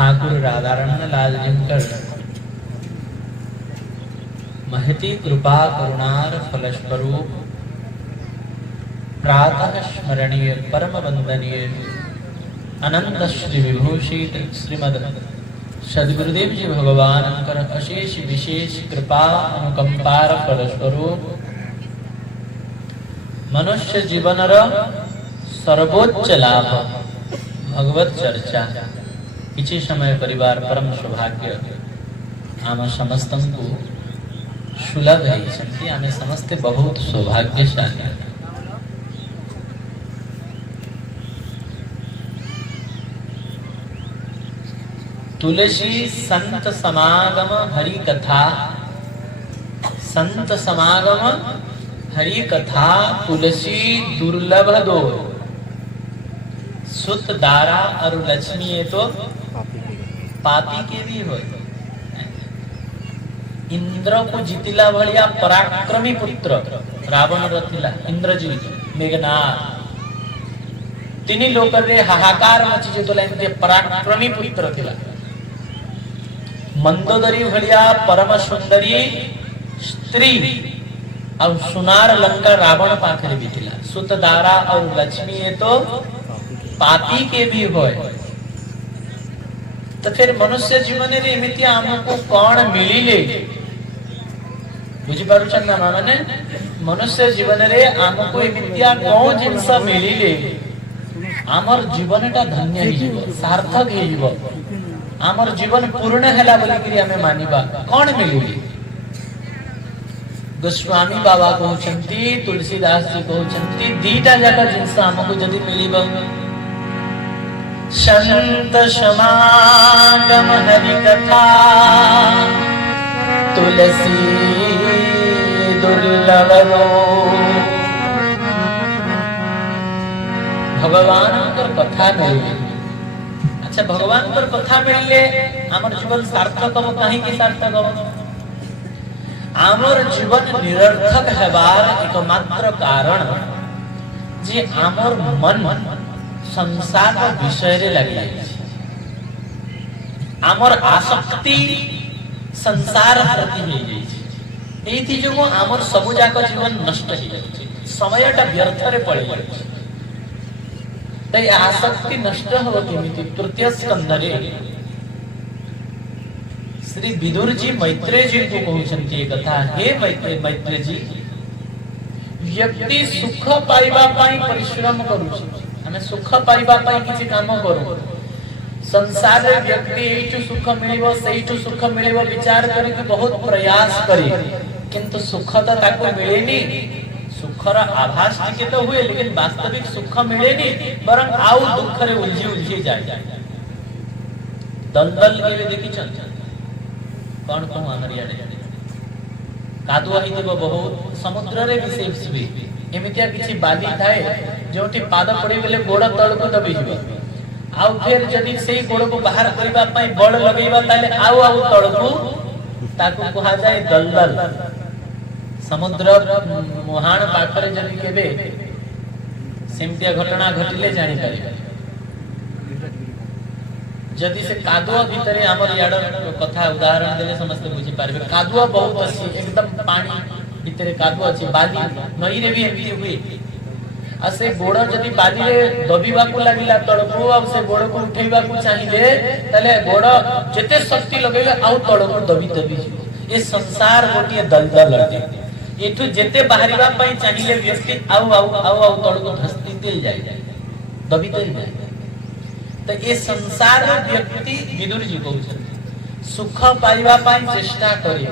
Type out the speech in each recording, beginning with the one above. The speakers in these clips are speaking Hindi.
ठाकुर राधारमण लाल जिनकर महती कृपा करुणार फलस्वरूप प्रातः स्मरणीय परम वंदनीय अनंत श्री विभूषित श्रीमद सद्गुरुदेव जी भगवान कर अशेष विशेष कृपा अनुकंपार फलस्वरूप मनुष्य जीवन सर्वोच्च लाभ भगवत चर्चा किसी समय परिवार परम सौभाग्य आम समस्त को सुलभ है आम समस्ते बहुत सौभाग्यशाली। तुलसी संत समागम हरि कथा, संत समागम हरि कथा तुलसी दुर्लभ दो, सुत दारा और लक्ष्मी ये तो पापी के भी हो। इंद्र को जीतिला भलिया पराक्रमी पुत्र रावण रथिला इंद्रजीत मेघनाथ तीनी लोक रे हाहाकार मची जेतला एंते पराक्रमी पुत्र थिला। मंदोदरी भलिया परम सुंदरी स्त्री और सुनार लंका रावण पाखरे भी थिला। सुत दारा और लक्ष्मी ये तो पापी के भी होय। तो फिर मनुष्य जीवन रे एमिति हमको कौन मिलिले बुझी पारुछन ना माने मनुष्य जीवन रे हमको एमिति कौन जिंस मिलिले आमर जीवनटा धन्य ही जीव सार्थक ही जीव आमर जीवन पूर्ण हैला बोली करी हमें मानिबा कौन मिलिले। गोस्वामी बाबा कहउछंती तुलसीदास जी कहउछंती दीटा जाका जिंस हमको जदी मिलिबा संत समागम हरि कथा तुलसी दुर्लभ भगवान कर कथा मिले। अच्छा भगवान कर कथा मिलले हमर जीवन सार्थक हो काहे की सार्थक हो हमर जीवन निरर्थक हेबार एकमात्र कारण जे हमर मन संसार विषय रे लगे आमर आसक्ति संसार प्रति हो जाई एथि जो आमर सबु जाक जीवन नष्ट हो जाई समयटा व्यर्थ रे पड़ी जाई। तै आसक्ति नष्ट हो केमिति तृतीय स्कंद रे श्री विदुर जी मैत्रेय जी को कहउछंती कथा हे मैत्रेय जी व्यक्ति सुख पाइबा पई परिश्रम करूछि हमें सुख पाइबा पई किछि काम करू संसार रे व्यक्ति एठु सुख मिलिबो सेठु सुख मिलिबो विचार करी कि बहुत प्रयास करी किंतु सुख तो ताको मिलेनी सुखर आभास टिके तो हुए लेकिन वास्तविक सुख मिलेनी बरं आउ दुख रे उलझी जाए। दलदल के देखि चल कौन कहूं हमर याडे कादुआ ही देबो बहुत समुद्र रे विशेष भी एमितिया किछि बाली थाए जोठी पाद पड़ी गले गोड़ तळ को दबी जिवो आउ फिर जदी सेही गोड़ को बाहर करबा पई बळ लगेबा ताले आउ तळ को ताको कहा जाय दलदल। समुद्र मुहाण पाखरे जदी केबे सेमतिया घटना घटिले जानि पारे जदी से कादुआ भीतरे हमर याड कथा उदाहरण देले समस्त बुझी पारबे। कादुआ बहुत अछि एकदम पानी भीतरे कादुआ अछि बाली नई रे भी एमती हुए असे गोड़ जदी बाली रे दबिबा को लागिला तळको अब से गोड़ को उठेबा को चाहिए तले गोड़ जते शक्ति लगेबे आउ तळको दबी ए संसार गोटिए दलदल अटे एठु जते बाहरिबा पई चाहिए व्यक्ति आउ तळको धसती दिल जाय दबी दिल जाय। तो ये संसार व्यक्ति विदुर जी कहउछन सुख पाइबा पई चेष्टा करे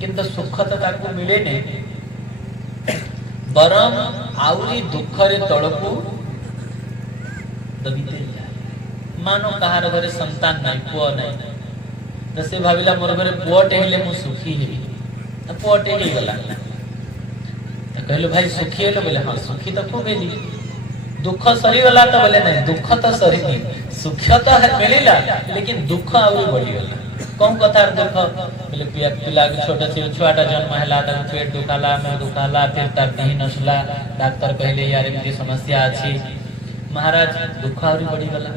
किंतु सुख तो ताको मिले ने बरम आउरी दुख रे तळको दबिते जाय। मानो कहार घरे संतान नाही पुओ नाही त से भाबिला मोर घरे पुओटे हेले मु सुखी हेबी त पुओटे हे गला त कहलो भाई सुखी हेलो बोले हां सुखी त खूब हेली दुख सरी गला त बोले नहीं दुख तो सरी नहीं सुख तो मिलिला लेकिन दुख आउरी बढ़ी गला कौन कथार दुख बोले पिला छोटा छुआटा जन्म हैला त पेट दुखाला मुंह दुखाला फिर तार देह नसला डॉक्टर कहले यार एमती समस्या अछि महाराज दुख आउरी बढ़ी गला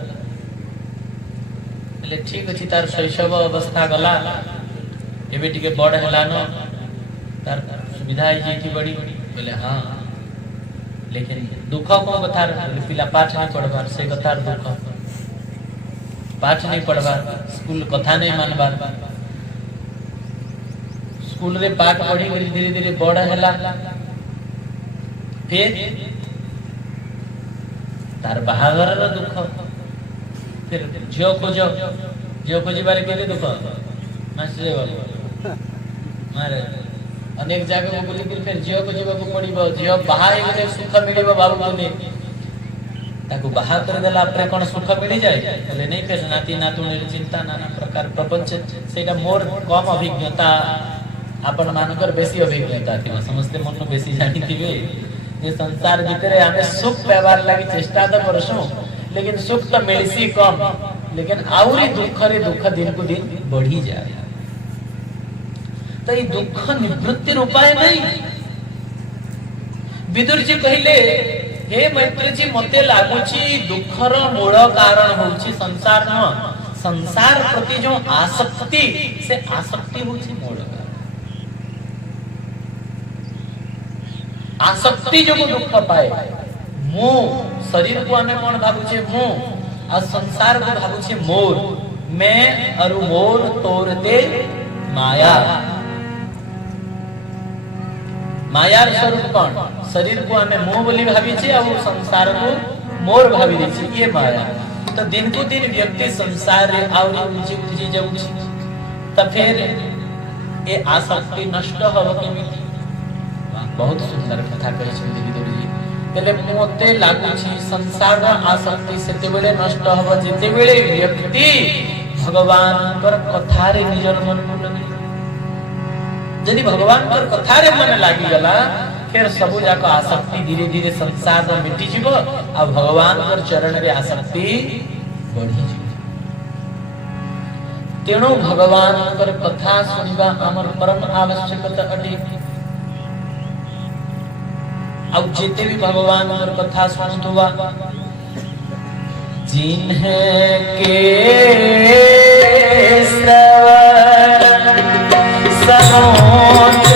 बोले ठीक अच्छी तार शैशव अवस्था गला एबे टिके बड़ हेलान तार सुविधा ही बड़ी बोले हाँ लेकिन दुख कौन कथार पिला पाठ नहीं पढ़बार से कथार दुख पाठ नहीं पढ़बार स्कूल कथा नहीं मानबार स्कूल रे पाठ पढ़ी कर धीरे धीरे बड़ हेला फिर तार बाहागर रो दुख फिर झियो खोजिबार के दुख मास्टर बाबू मारे अनेक जगह को बुली फिर झियो खोजिबा को पड़िबो झियो बाहा गले सुख मिलिबो बाबू तुने ताकू बाहा कर देला अपने कोन सुख मिली जाए बोले नहीं फिर नाती नातुनी चिंता नाना प्रकार प्रपंच सेटा मोर कम अभिज्ञता आपण मानकर बेसी अभिज्ञता थी समस्ते मन बेसी जानी थिबे जे संसार भीतर हमें सुख व्यवहार लागि चेष्टा तो करसु लेकिन सुख तो मिलसी कम लेकिन आउरी दुख रे दुख दिन को दिन बढ़ी जाए तो ये दुख निवृत्ति उपाय नहीं विदुर जी कहले हे मैत्री जी मते लागुची दुखर मूल कारण होची संसार न संसार प्रति जो आसक्ति से आसक्ति होची मूल कारण आसक्ति जो दुख पाए मु शरीर को हमें कौन भाबुचे मु आ संसार को भाबुचे मोर मैं अरु मोर तोरते माया मायार स्वरूप कौन शरीर को हमें मुंह बोली भावी छे और संसार को मोर भावी छे ये माया तो दिन को दिन व्यक्ति संसार रे आउरी ऊंची जाउची त फिर ए आसक्ति नष्ट होव केमिति बहुत सुंदर कथा कहि छथि विदुर जी पहले मोते लागुची संसार रा आसक्ति सेते बेले नष्ट होव जेते बेले व्यक्ति भगवान कर कथा रे निजर मन को लगे यदि भगवान कर कथा रे मन लागी गला फिर सबु जाक आसक्ति धीरे धीरे संसार में मिटी जीवो आ भगवान कर चरण रे आसक्ति बढ़ी जीवो तेणु भगवान कर कथा सुनिबा हमर परम आवश्यकता अटे आ जेते भी भगवान कर कथा सुनतुवा जिन्हे के श्रवण समुद्र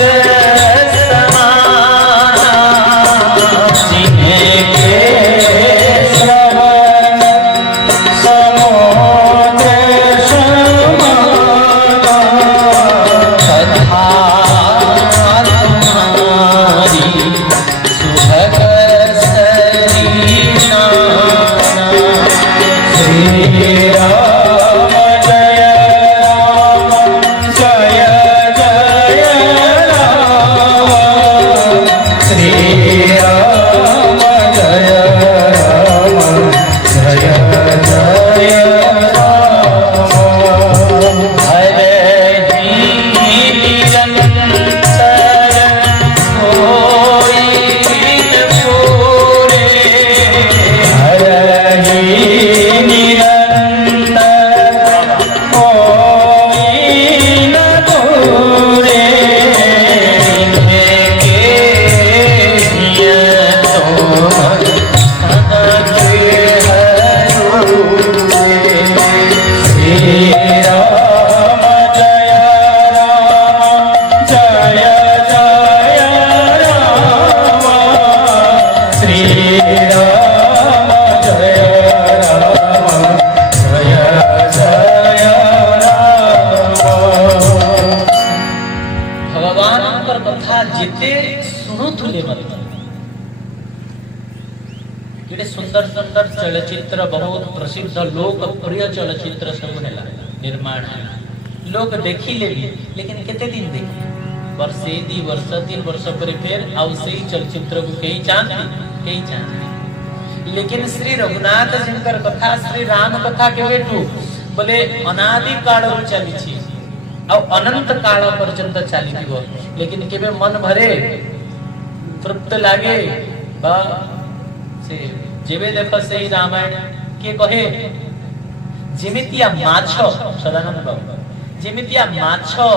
सुंदर सुंदर चलचित्र बहुत प्रसिद्ध लोकप्रिय चलचित्र सब है निर्माण लोग देखी ले लेकिन केते दिन देखी वर्षे 2 वर्ष 3 वर्ष पर फिर आउ से चलचित्र को कई चाहते लेकिन श्री रघुनाथ शंकर कथा श्री राम कथा के बेटू बोले अनादि काल चली छी आ अनंत काल पर्यंत चली दिगो लेकिन केबे मन भरे तृप्त लागे बा से जेबे देखो सही रामायण के कहे जेमितिया माछो सदानंद बाबू जेमितिया माछो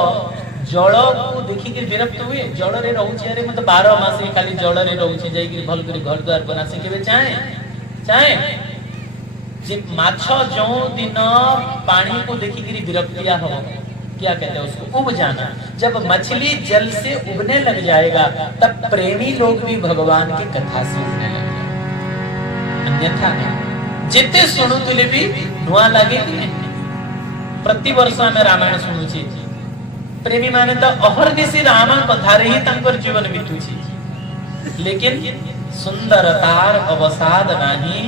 जल को देखि के विरक्त हुए जल रे रहउछि अरे मत 12 मास खाली जल रे रहउछि जाई कि भल करी घर द्वार बना से केबे चाहे जे माछ जो दिन पानी को देखिकरी विरक्तिया हो, क्या कहते हैं उसको, उब जाना। जब मछली जल से उबने लग जाएगा तब प्रेमी लोग भी भगवान की कथा से उबने लग जाएगा, अन्यथा नहीं। जिते शुणुले भी नुआ लगे कि प्रति वर्ष आम रामायण शुणुची, प्रेमी माने तो अहर्निशी राम कथा रे ही तंकर जीवन बीतुची, लेकिन सुंदरतार अवसाद नाही,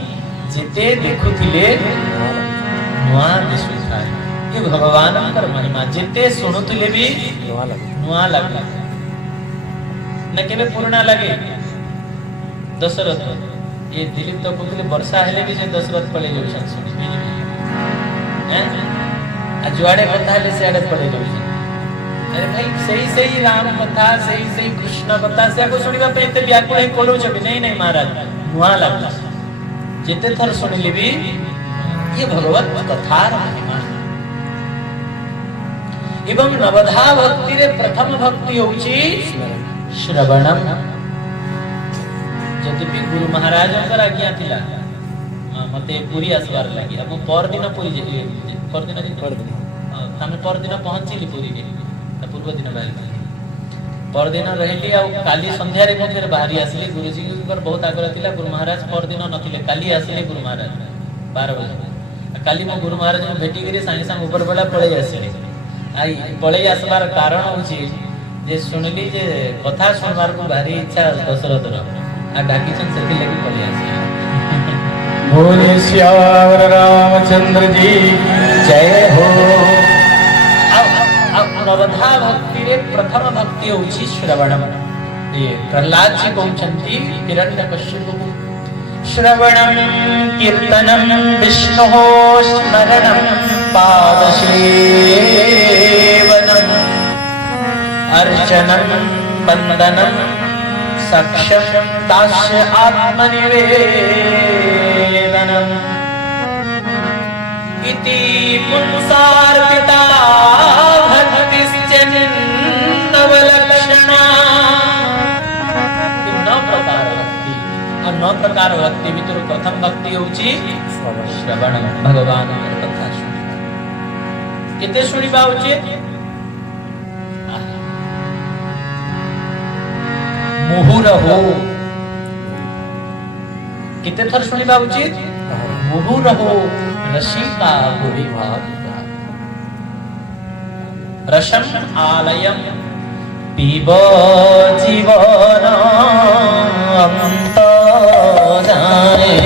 जिते देखुथिले नुआ दिसुथाय। ये भगवान कर महिमा, जिते सुनुथिले भी नुआ लगला, न केबे पुराना लगे। दशरथ ये दिलीप तो कहले वर्षा हेले भी जे दशरथ पळे जोसन सुनी हैं, अजुआड़े कथा हेले से आड़े पळे जोसन। अरे भाई सही सही राम कथा, सही सही कृष्ण कथा से को सुनिबा पे एते व्याकुल है कोलो छबे, नहीं नहीं महाराज नुआ लगला, जेते थर सुनिले भी ये भगवत कथार महिमा। एवं नवधा भक्ति रे प्रथम भक्ति होची श्रवणम। जदि गुरु महाराज कर आज्ञा थिला मते पूरी आसबार लागि, अब पर दिन पूरी जे पर दिन हमें पर दिन पहुंचली पूरी के पूर्व दिन बाहर पर दिन रहली आ काली संध्या रे मो फिर बाहरी आसली। गुरुजी पर बहुत आग्रह थिला, गुरु महाराज पर दिन नथिले, काली आसले गुरु महाराज 12 बजे। काली मो गुरु महाराज को भेटी करी संगे संग ऊपर बेला पळे आसले। आई पळे आसबार कारण होची जे सुनली जे कथा सुनबार को भारी इच्छा दशरथ रो आ डाकी सन सेति लगी पळे आसले। बोले श्याम रामचंद्र जी जय हो। नवधा भक्ति रे प्रथम भक्ति होची श्रवणम। ये प्रहलाद जी कहउछंती हिरण्यकश्यप श्रवणम कीर्तनम विष्णोः स्मरणम पादसेवनम अर्चनम वंदनम सक्षम दास्य आत्मनिवेदनम इति पुंसार्पिता भक्तिश्चन्नवलक्षणा। नौ प्रकार भक्ति, और नौ प्रकार भक्ति भितर प्रथम भक्ति होची श्रवण, भगवान कथा सुनिबा। केते सुनिबा उचित? मुहुरहो। केते थर सुनिबा उचित? मुहुरहो रसिका भुविभाविका। रसम आलयम पीब जीवनामृत जाने,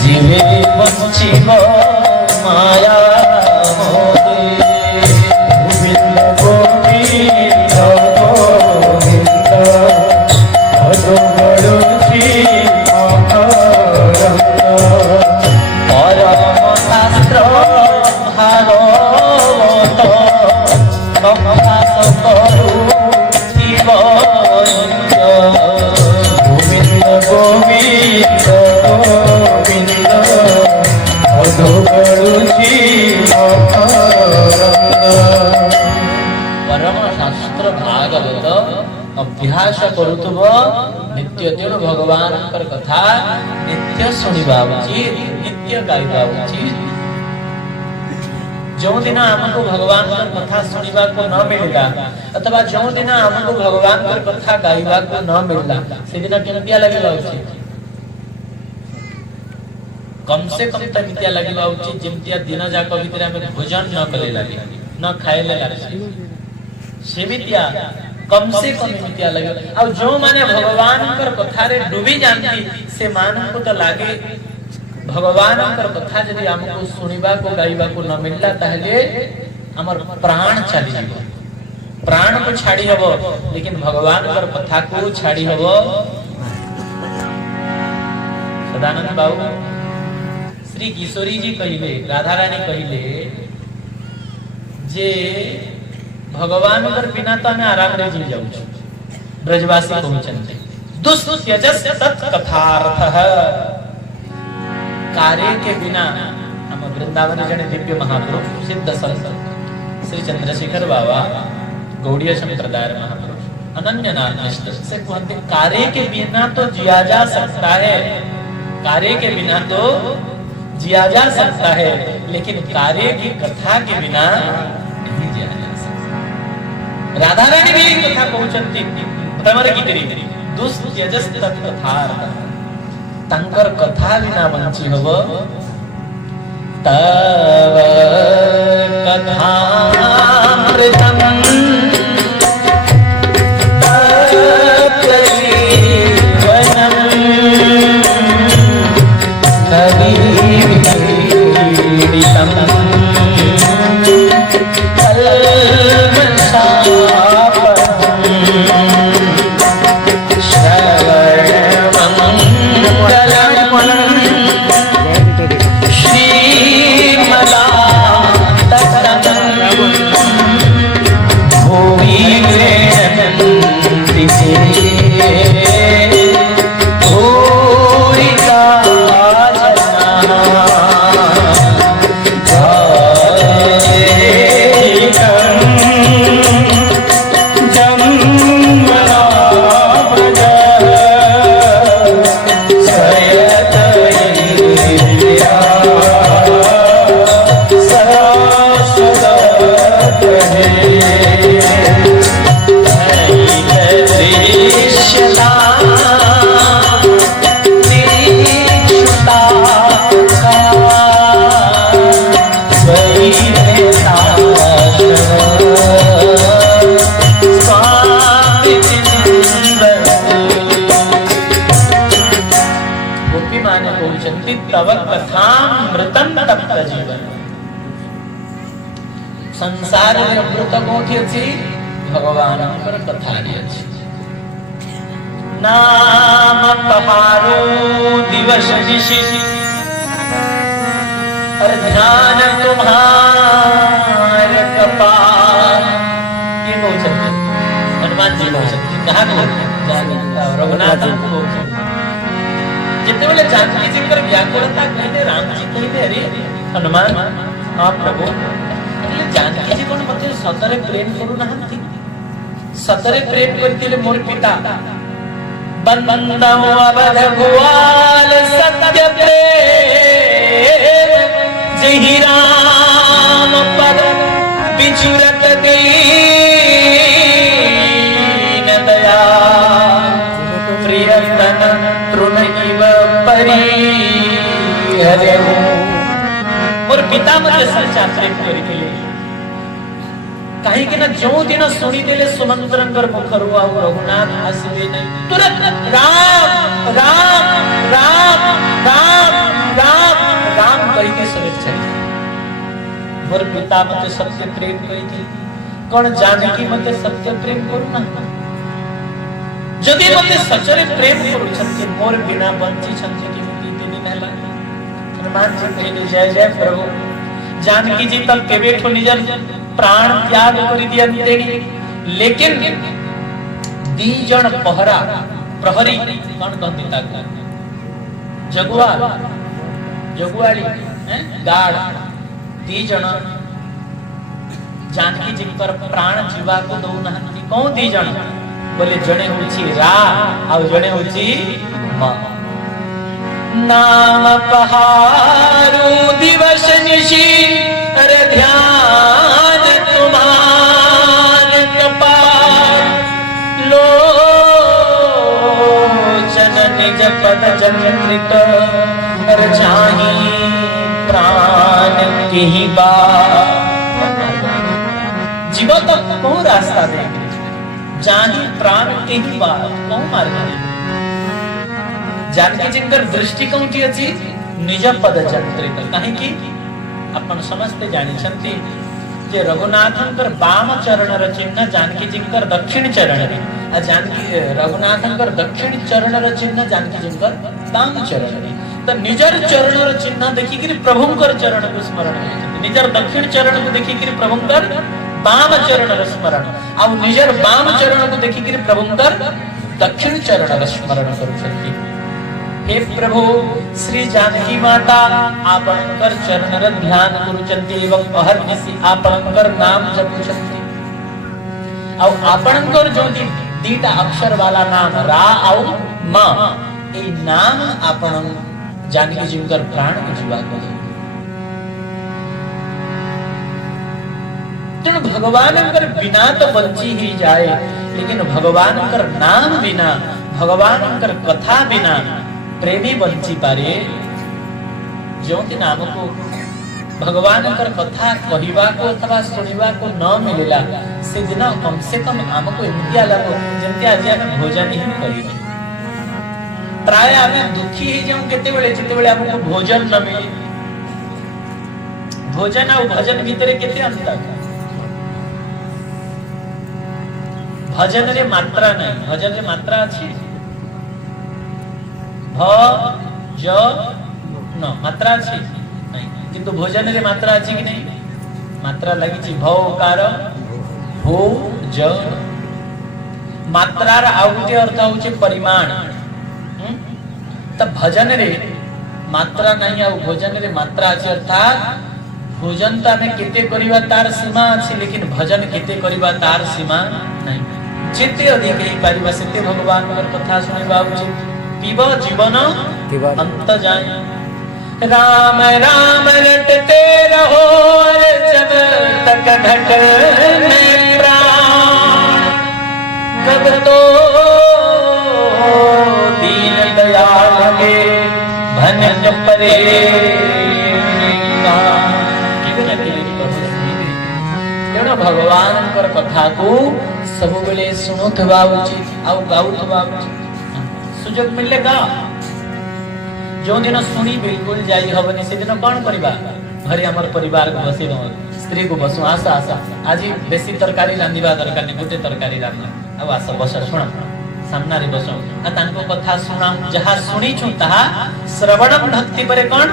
जीवे बंचिब माया मोहे। गोविंद गोविंद गोविंद भगवती अभ्यास करुथब नित्य तेणु भगवान कथा नित्य सुनिबा उचित, नित्य गाइबा उचित। जो दिन हमको भगवान कथा सुनिबा को न मिलला अथवा जो दिन हमको भगवान कथा गाइबा को न मिलला से दिन केमितिया लगेला उचित? कम से कम तमितिया लगेला उचित जेमतिया दिन जाक भितर हम भोजन न कले लागे, न खाइले लागे, सेमितिया कम से कम मितिया लगे। अब जो माने भगवान कर कथा रे डूबी जानती से मान को तो लागे भगवान कर कथा यदि हमको सुनिबा को गाइबा को न मिलला ताहले हमर प्राण चली जीव, प्राण को छाड़ी हबो, लेकिन भगवान कर कथा को छाड़ी हबो। सदानंद बाबू श्री किशोरी जी कहिले, राधा रानी कहिले जे भगवान कर बिना तो हमें आराम रे जी जाऊ। ब्रजवासी कहउछन्ते दुस्त्यजस् तत्कथार्थः। कार्य के बिना हम वृंदावन जने दिव्य महापुरुष सिद्ध संत श्री चंद्रशेखर बाबा गौड़ीय संप्रदाय महापुरुष अनन्य नामनिष्ठ से कहते कार्य के बिना तो जिया जा सकता है, कार्य के बिना तो जिया जा सकता है, लेकिन कार्य की कथा के बिना नहीं जिया जा सकता। राधा रानी भी कथा कहउछंती तमर की तेरी दुस्त्यजस तत्कथार्थ, तंकर कथा बिना वंची हबो तव कथामृतम तत्जीवनम कविभिरीडितम संसार में अमृत कोठी अछि भगवान पर कथा अछि। नाम पहारो दिवस निशि और ध्यान तुम्हार कपाल। ये बोल सकते हनुमान जी बोल सकते कहाँ को रघुनाथ को जितने वाले जानकी जी कर व्याकुलता कहते राम जी कहते अरे हनुमान आप प्रभु जानकी जी कोन मते सतरे प्रेम करू नहंती सतरे प्रेम करतिले मोर पिता बंदव अवध गुआल सत्य प्रेम जहि राम पद बिचुरत दीन दया प्रियतन तृणइव परि हरे मोर पिता मते सच्चा प्रेम करतिले कहीं के ना जो दिन सुनी देले सुमंत्रंकर मुखरु आउ रघुनाथ हसबे नहीं तुरंत राम राम राम राम राम राम कहि के सरे चली मोर पिता मते सत्य प्रेम कहि थी कोन जानकी मते सत्य प्रेम करू ना जदि मते सचरे प्रेम करू छथि मोर बिना बंची छथि कि मुक्ति दिन नहला हनुमान जी कहले जय जय प्रभु जानकी जी तक केबे ठो निजर प्राण त्याग कर दिया तेरी लेकिन दीजन पहरा प्रहरी कौन कहती ताक जगुआ जगुआड़ी गार्ड दीजन जानकी जी पर प्राण जीवा को दो नहंती कौन दीजन बोले जणे होची रा और जणे होची मां नाम पहारू दिवस निशि अरे ध्यान तुम्हार कपाल लोचन निज पद जनित अर जाहि प्राण की बात जीव तक कौन रास्ता देंगे जाहि प्राण की बात कौन मार्ग देंगे जानकी जिनकर दृष्टि कौटी अछि निज पद जनित कहीं की अपन समझते जानी छंती जे रघुनाथंकर वाम चरण र चिन्ह जानकी जिनकर दक्षिण चरण रे आ जानकी रघुनाथंकर दक्षिण चरण र चिन्ह जानकी जिनकर वाम चरण रे त निजर चरण र चिन्ह देखि कि प्रभुंकर चरण को स्मरण है निजर दक्षिण चरण को देखि कि प्रभुंकर वाम चरण र स्मरण आ निजर वाम चरण को देखि कि प्रभुंकर दक्षिण चरण र स्मरण करू छथि। हे प्रभु श्री जानकी माता आपणकर चरण र ध्यान करूचंती एवं अहर्निशि आपणकर नाम जपुचंती और आपणकर जो दीटा अक्षर वाला नाम रा और मा ए नाम आपण जानकी जी प्राण को जीवा तेणु भगवान बिना तो बंची ही जाए, लेकिन भगवान नाम बिना, भगवान कथा बिना प्रेमी बंची पारे। जो दिन आमको भगवान कथा कहवा को अथवा सुनिवा को न मिलेला, से दिन कम से कम आमको एमती लगो जमती आज आम भोजन ही करी। प्राय आम दुखी ही जाऊं केते बेले जिते बेले हमको भोजन न मिले। भोजन और भजन भीतर केते अंतर। भजन रे मात्रा नहीं, भजन रे मात्रा अच्छी भ ज न मात्रा अच्छी नहीं, किंतु भोजन रे मात्रा अच्छी कि नहीं? मात्रा लगी भकार भो ज मात्रार आउ गोटे अर्थ होचे परिमाण। तब भजन रे मात्रा नहीं आ भोजन रे मात्रा अच्छी, अर्थात भोजन तो हमें केते करिवा तार सीमा अच्छी, लेकिन भजन केते करिवा तार सीमा नहीं। जेते अधिक ही पारिबा सेते भगवान कथा सुनिबा उचित। पीब जीवन अंत जाए, राम राम रटते रहो जब तक घट में प्राण। कब तो दीन दयाल के भनन परे भगवान कथा को सब बेले शुणुवा उचित गाउवा उचित। सुजोग मिले गा जो दिन शुणी बिल्कुल जाई हबनी से दिन कौन करबा? घरे हमर परिवार को बसी दो, स्त्री को बसु आशा आशा आज बेसी तरकारी रांधिबा दरकार नहीं, गोटे तरकारी रांधना अब आस बस शुण सामना रे बस आ तांको कथा सुना। जहा शुणी छु तहा श्रवणम भक्ति परे कौन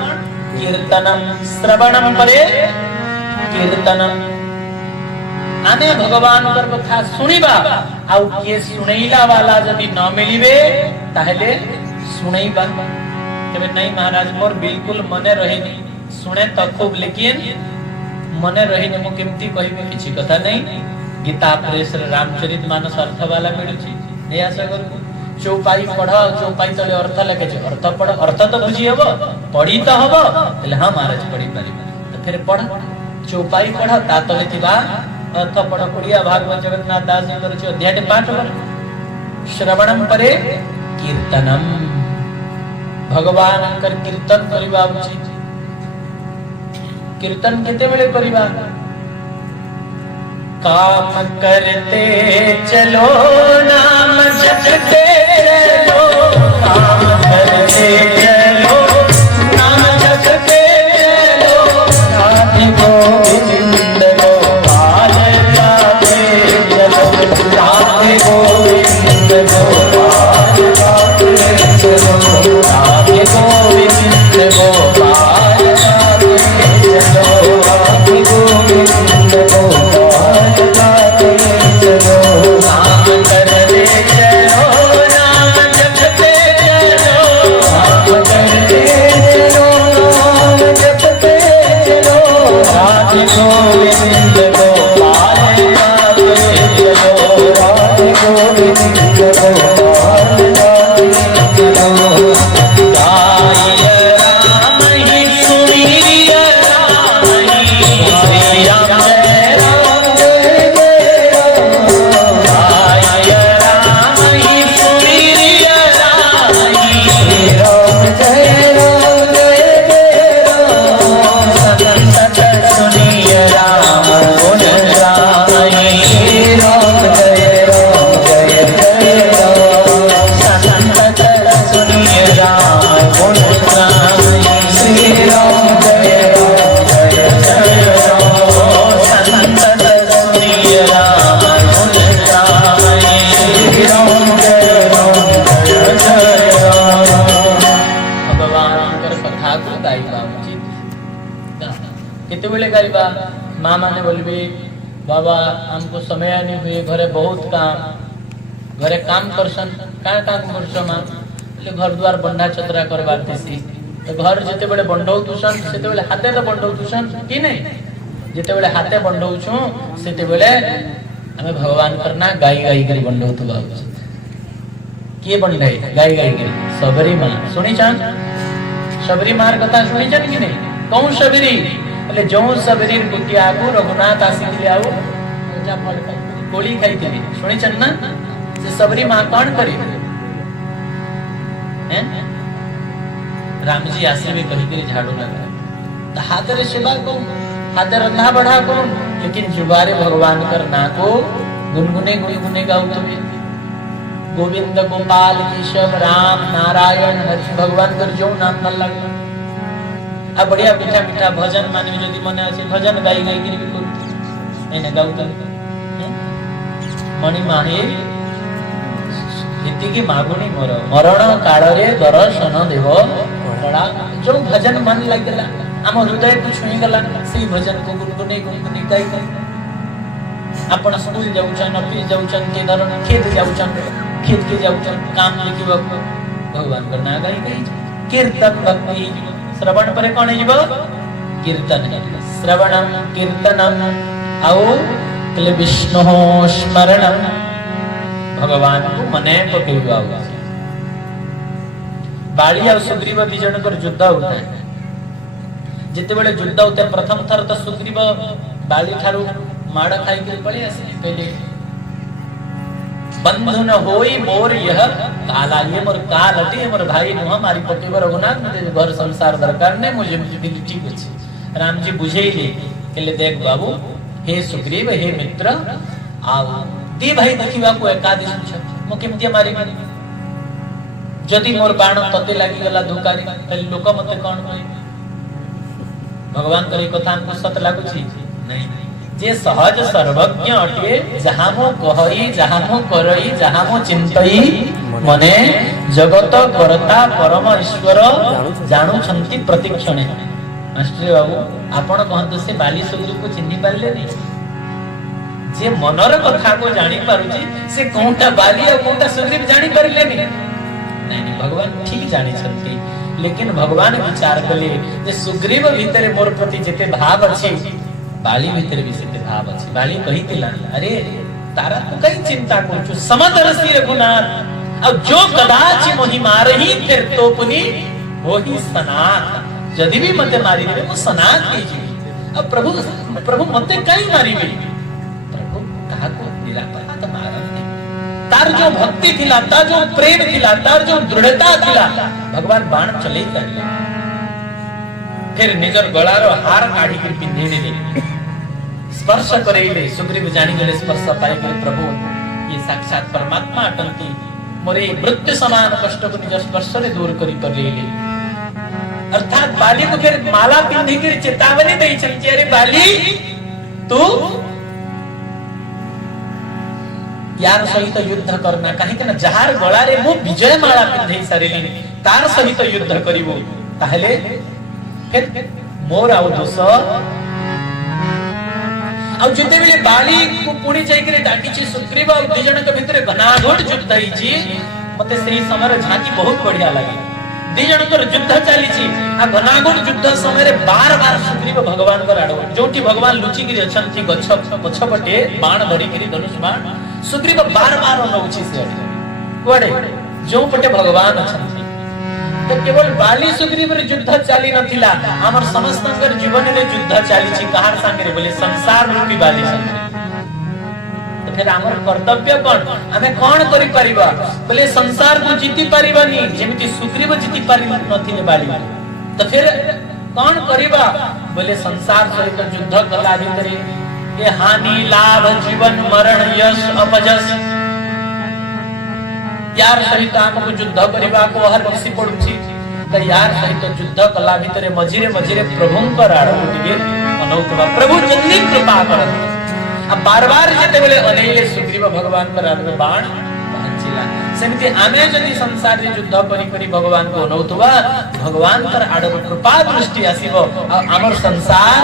कीर्तनम, श्रवणम परे कीर्तनम। आने भगवान कथा सुनिबा आउ किए सुनैला वाला जदि न मिलिबे ताहले सुनैबा केबे नहीं। महाराज मोर बिल्कुल मने रहिनी, सुने तो खूब लेकिन मने रहिनी मु केमती कहिबे किछि कथा नहीं। गीता प्रेस रामचरित मानस अर्थ वाला मिलुछि नै आशा करू। चौपाई पढ़, चौपाई तले अर्थ लगे छ, अर्थ पढ़, अर्थ तो बुझी हबो, पढ़ी तो हबो तले हां महाराज पढ़ी परिबा। तो फिर पढ़ चौपाई पढ़, ता तले थिबा अर्थ पढ़। कुड़िया भागवत जगन्नाथ दास जी करू छ अध्याय 5 पर श्रवणम परे कीर्तनम। भगवान कर कीर्तन करिबा उचित। कीर्तन केते बेले करिबा? काम करते चलो नाम जपते चलो, काम करते चलो नाम जपते चलो। राधे गोविंद गोपाल राधे चलो, राधे गोविंद गोपाल राधे चलो, राधे गोविंद गोपाल राधे चलो, राधे गोविंद गोपाल राधे चलो। नाम करते चलो नाम जपते चलो, नाम करते चलो नाम जपते चलो। राधे गोविंद गोपाल राधे चलो, राधे गोविंद गोपाल राधे चलो। गाय राम ही सुनिय राम ही, श्री राम जय राम जय जय राम। गाय राम ही सुनिय राम ही, श्री राम जय राम जय जय राम। संतत सुनिय राम गुण राम ही, श्री राम जय राम जय जय राम। संतत सुनिय राम गुण राम ही, श्री राम जय राम जय जय राम। संतत सुनिय राम गुण राम ही, श्री राम जय राम जय जय राम। भगवान कथा को गाइबा उचित। केते बेले गाइबा? माँ माने बोलबे बाबा हमको समय नहीं हुए, घरे बहुत काम, घरे काम करसन। का काम करछ माँ? ले घर द्वार बंधा छतरा करबार देसी। तो घर जेते बेले बंढौ तुसन सेते बेले हाथे तो बंढौ तुसन कि नहीं? जेते बेले हाथे बंढौ छु सेते बेले हमें भगवान करना गाई गाई करी बंढौ तो बाबू किए बंधाई गाई गाई करी सबरी माँ सुनी चान सबरी मार कथा सुनी जन कि नहीं कौन सबरी बोले जो सबरी कुटिया को रघुनाथ आसी आउ एटा फल खाई कोली खाई सुनी चन ना से सबरी मां कौन करी हैं राम जी आसे में कही के झाड़ू लगा तो हाथ रे सेवा को हाथ रंधा बढ़ा को लेकिन जुबारे भगवान कर ना को गुनगुने गुनगुने गाओ तुम्हें गोविंद गोपाल केशव राम नारायण हरि भगवान कर जो नाम न लग आ बढ़िया मीठा मीठा भजन माने जदी मने আছে भजन गाई गाई के भी करू एने गाउ त मणि माहे इति की मागुनी मोर मरण काल रे दर्शन देव बड़ा जो भजन मन लागला हम हृदय को छुई गला से भजन को गुनगुने गुनगुने गाई गाई आपण स्कूल जाउछन ऑफिस जाउछन के धरन खेत जाउछन खेत के जाउछन काम लिखिबा भगवान कर ना गाई गाई कीर्तन भक्ति श्रवण पर कौन जीव कीर्तन है श्रवणम कीर्तनम आउ कले विष्णु स्मरणम भगवान को मने पकेबा बाली और सुग्रीव दी जन कर युद्ध होता है जिते बेले युद्ध होते प्रथम थर तो सुग्रीव बाली ठारू माड़ खाई के पड़े आसे पहले बंधु न होई मोर यह काला ये मोर काल अटी मोर भाई नुह मारी पकेबर रघुनाथ मुझे घर संसार दरकार ने मुझे ठीक अछि राम जी बुझेइले केले देख बाबू हे सुग्रीव हे मित्र आओ दी भाई देखिबा को एकादश छ मो केमतिया मारी जदी मोर बाण तते लागि गला धुकारी त लोक मते कोन होई भगवान करे कथा हमको सत लागु छी नहीं जे सहज सर्वज्ञ अटे जहाँ मो कहई जहाँ मो करई जहाँ मो चिंतई मने जगत करता परम ईश्वर जानू छंती प्रतिक्षणे मास्टर बाबू आपण कहत से बाली सुग्रीव को चिन्हि पारले नहीं जे मनर कथा को जानी पारुची से कोनटा बाली और कोनटा सुग्रीव जानी पारले नहीं भगवान ठीक जानी छंती लेकिन भगवान विचार कले जे सुग्रीव भीतर मोर प्रति जेते भाव अछि बाली भीतर भी सेते भाव अछि बाली कहि तिला अरे तारा तू कई चिंता करछु समदरसी रघुनाथ अब जो कदाच मोहि मारही फिर तो पुनी होही सनाथ यदि भी मते मारी देबे मो सनाथ कीजी अब प्रभु मते कई मारीबे प्रभु कहा को निरापराध मारते तार जो भक्ति थिला तार जो प्रेम थिला तार जो दृढ़ता थिला भगवान बाण चले करले फिर निजर गळार हार काढी के पिंधेने दे स्पर्श करेले सुग्रीव जानी गले स्पर्श पाए गले प्रभु ये साक्षात परमात्मा अटंती मोरे मृत्यु समान कष्ट को निज स्पर्श रे दूर करी परलेले अर्थात बाली को फिर माला पिंधी के चेतावनी देई छन अरे बाली तू यार सहित युद्ध करना काहे के ना जहार गळा रे मो विजय माला पिंधई सारेली तार सहित युद्ध करिवो ताहले फिर मोर आउ दोष अब जिते बेले बाली को पुणी जाई के डाकी छी सुग्रीव और दी जन के भीतर घनाघोट युद्ध होई छी मते श्री समर झांकी बहुत बढ़िया लागे दी जन कर युद्ध चाली छी आ घनाघोट युद्ध समय रे बार-बार सुग्रीव भगवान कर आडो जोटी भगवान लुची गिरी अछंती गछ पछपटे बाण धरि गिरी धनुष बाण सुग्रीव बार-बार नउची से कोडे जो पटे भगवान अछंती तो केवल बाली सुग्रीव रे युद्ध चाली नथिला हमर समस्तंकर जीवन रे युद्ध चाली छी कहार संगे रे बोले संसार रूपी बाली संगे तो फिर हमर कर्तव्य कोन हमें कोन करि परिबा बोले संसार को जीति परिबानी जेमिति सुग्रीव जीति पारि नथिले बाली तो फिर कोन करिबा बोले संसार सहित युद्ध कला भितरे ये हानि लाभ जीवन मरण यश अपजस यार सहित हमको युद्ध करिबा को हर किसी पडुछि त यार सहित युद्ध कला भितरे मझिरे मझिरे प्रभुंकर आडुटिगे अनौतवा प्रभु जल्दी कृपा करत आ बार-बार जेते बेले अनेले सुग्रीव भगवान पर आडवे बाण पहुंचिला सेमिति आमे जदि संसार रे युद्ध करी भगवान को अनौतवा भगवान पर आडवे कृपा दृष्टि आसीबो आ हमर संसार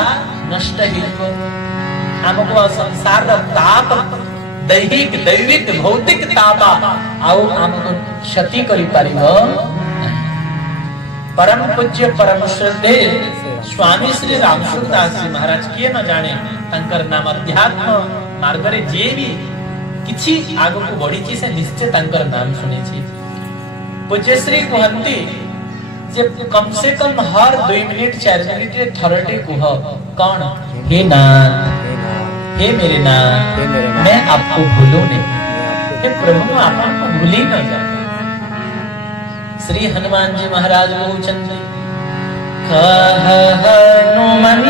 नष्ट हिलबो हमको संसार रा ताप दैहिक दैविक भौतिक तापा आउ हमको क्षति करि पारिबो परम पूज्य परम श्रद्धे स्वामी श्री रामसूरदास जी महाराज किए न जाने तंकर नाम अध्यात्म मार्ग रे जे भी किछि आगु को बढ़ी छी से निश्चय तंकर नाम सुने छी पूज्य श्री कहंती जे कम से कम हर 2 मिनिट 4 मिनिट रे थरटे कुह कौन हे नाथ हे मेरे नाथ मैं आपको भूलूं नहीं, हे प्रभु आपको भूल ही न जाए। श्री हनुमान जी महाराज बहुचंद कह हनुमंत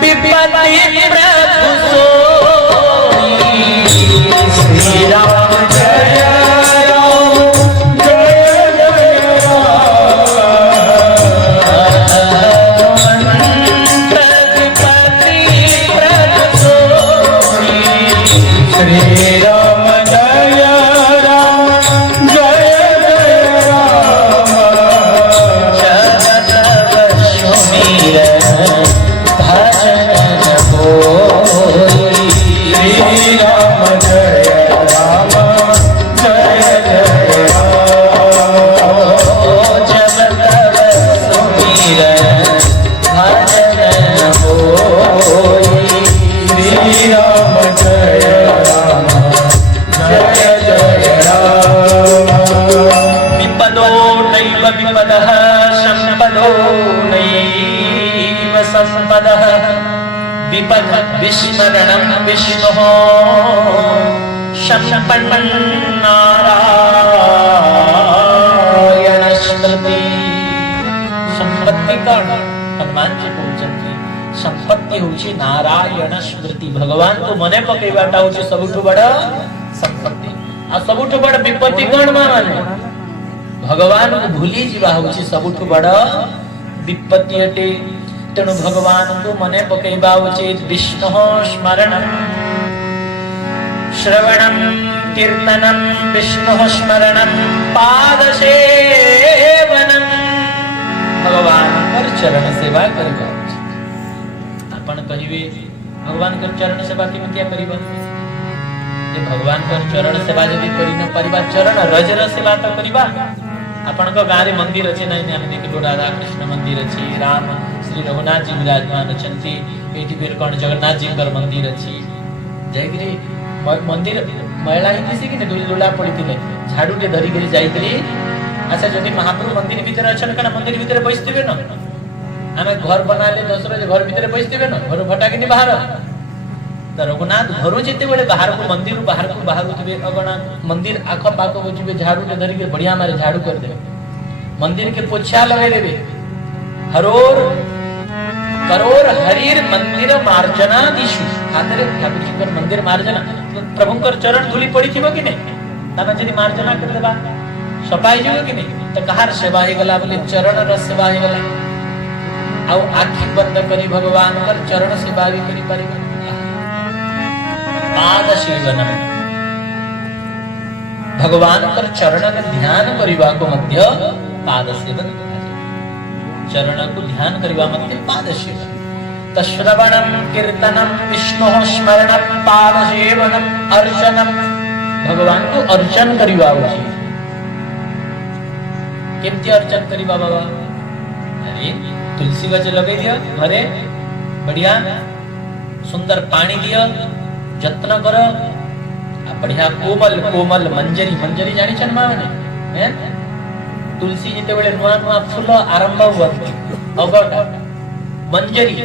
विपत्ति प्रभु सोई, श्री राम जय राम जय जय राम। हनुमंत विपत्ति प्रभु सोई, श्री राम जय राम जय जय राम। जब तब सुमिरन भजन होई, श्री राम जय राम जय जय राम। जब तब सुमिरन भजन होई, श्री राम जय राम जय जय राम। विपदो नैव विपदः संपदो नैव संपदः, विपद विस्मरणं विष्णुः संपन्नं नारायण स्मृति। संपत्ति कौन? हनुमान जी कहउछन्ति संपत्ति होछि नारायण स्मृति। भगवान को मने पकेबाटा होछि सबुठु बड़ संपत्ति। आ सबुठु बड़ विपत्ति कौन माने? भगवान को भूली जीवा होछि सबुठु बड़ विपत्ति अटे। तेणु भगवान को मने पकेबा उचित। विष्णु स्मरणं श्रवणं कीर्तनं, विष्णु स्मरणं पाद सेवनं। भगवान कर चरण सेवा करिबा उचित। आपण कहिबे भगवान कर चरण सेवा केमितिया करिबा? जे भगवान कर चरण सेवा जदि करि न परिबा, चरण रजर सेवा त करिबा। आपण को गारे मंदिर अछि नै ने हम देखिलो राधा कृष्ण मंदिर अछि, राम श्री रघुनाथ जी विराजमान अछंती, एठी फेर कोन जगन्नाथ जी कर मंदिर अछि। जयगिरी मंदिर महिला ही किसी कि दुई दुला पड़ीथिले झाड़ू टे धरी करी जाईतली। अच्छा जदि महाप्रभु मंदिर भीतर अछन कना मंदिर भीतर बैसथिबे न, हमें घर बनाले दसरो जे घर भीतर बैसथिबे न, घर भटा किनी बाहर त रघुनाथ घरो जेते बेले बाहर को मंदिर बाहर उठबे अगणा मंदिर आख पाख बुझबे झाड़ू टे धरी के बढ़िया मारे झाड़ू कर देबे, मंदिर के पोछा लगा देबे। हरोर करोर हरीर मंदिर मार्जना दिशु, हातरे ठाकुर जी कर मंदिर मार्जना प्रभु कर चरण धूली पड़ी थिबो कि नै? तमे जदी मार्जना कर देबा सफाई जीव कि नहीं? तो कहार सेवा ही गला बोले चरण रस सेवा ही गला। आउ आखि बंद करी भगवान कर चरण सेवा भी करी परिबा। पाद सेवन भगवान कर चरण के ध्यान करिबा को मध्य पाद सेवन। चरण को ध्यान करिबा मध्य पाद सेवन। तश्रवणं कीर्तनं विष्णु स्मरणं पाद सेवनं अर्चनम। भगवान को अर्चन करिबा उचित। केमती अर्चन करिबा बाबा? अरे तुलसी गज लगे दियो घरे, बढ़िया सुंदर पानी दियो, जत्न करो। आ बढ़िया कोमल कोमल मंजरी, मंजरी जानी छन माने हैं? तुलसी जिते बेले नुआ नुआ फूल आरंभ हुअती अगट मंजरी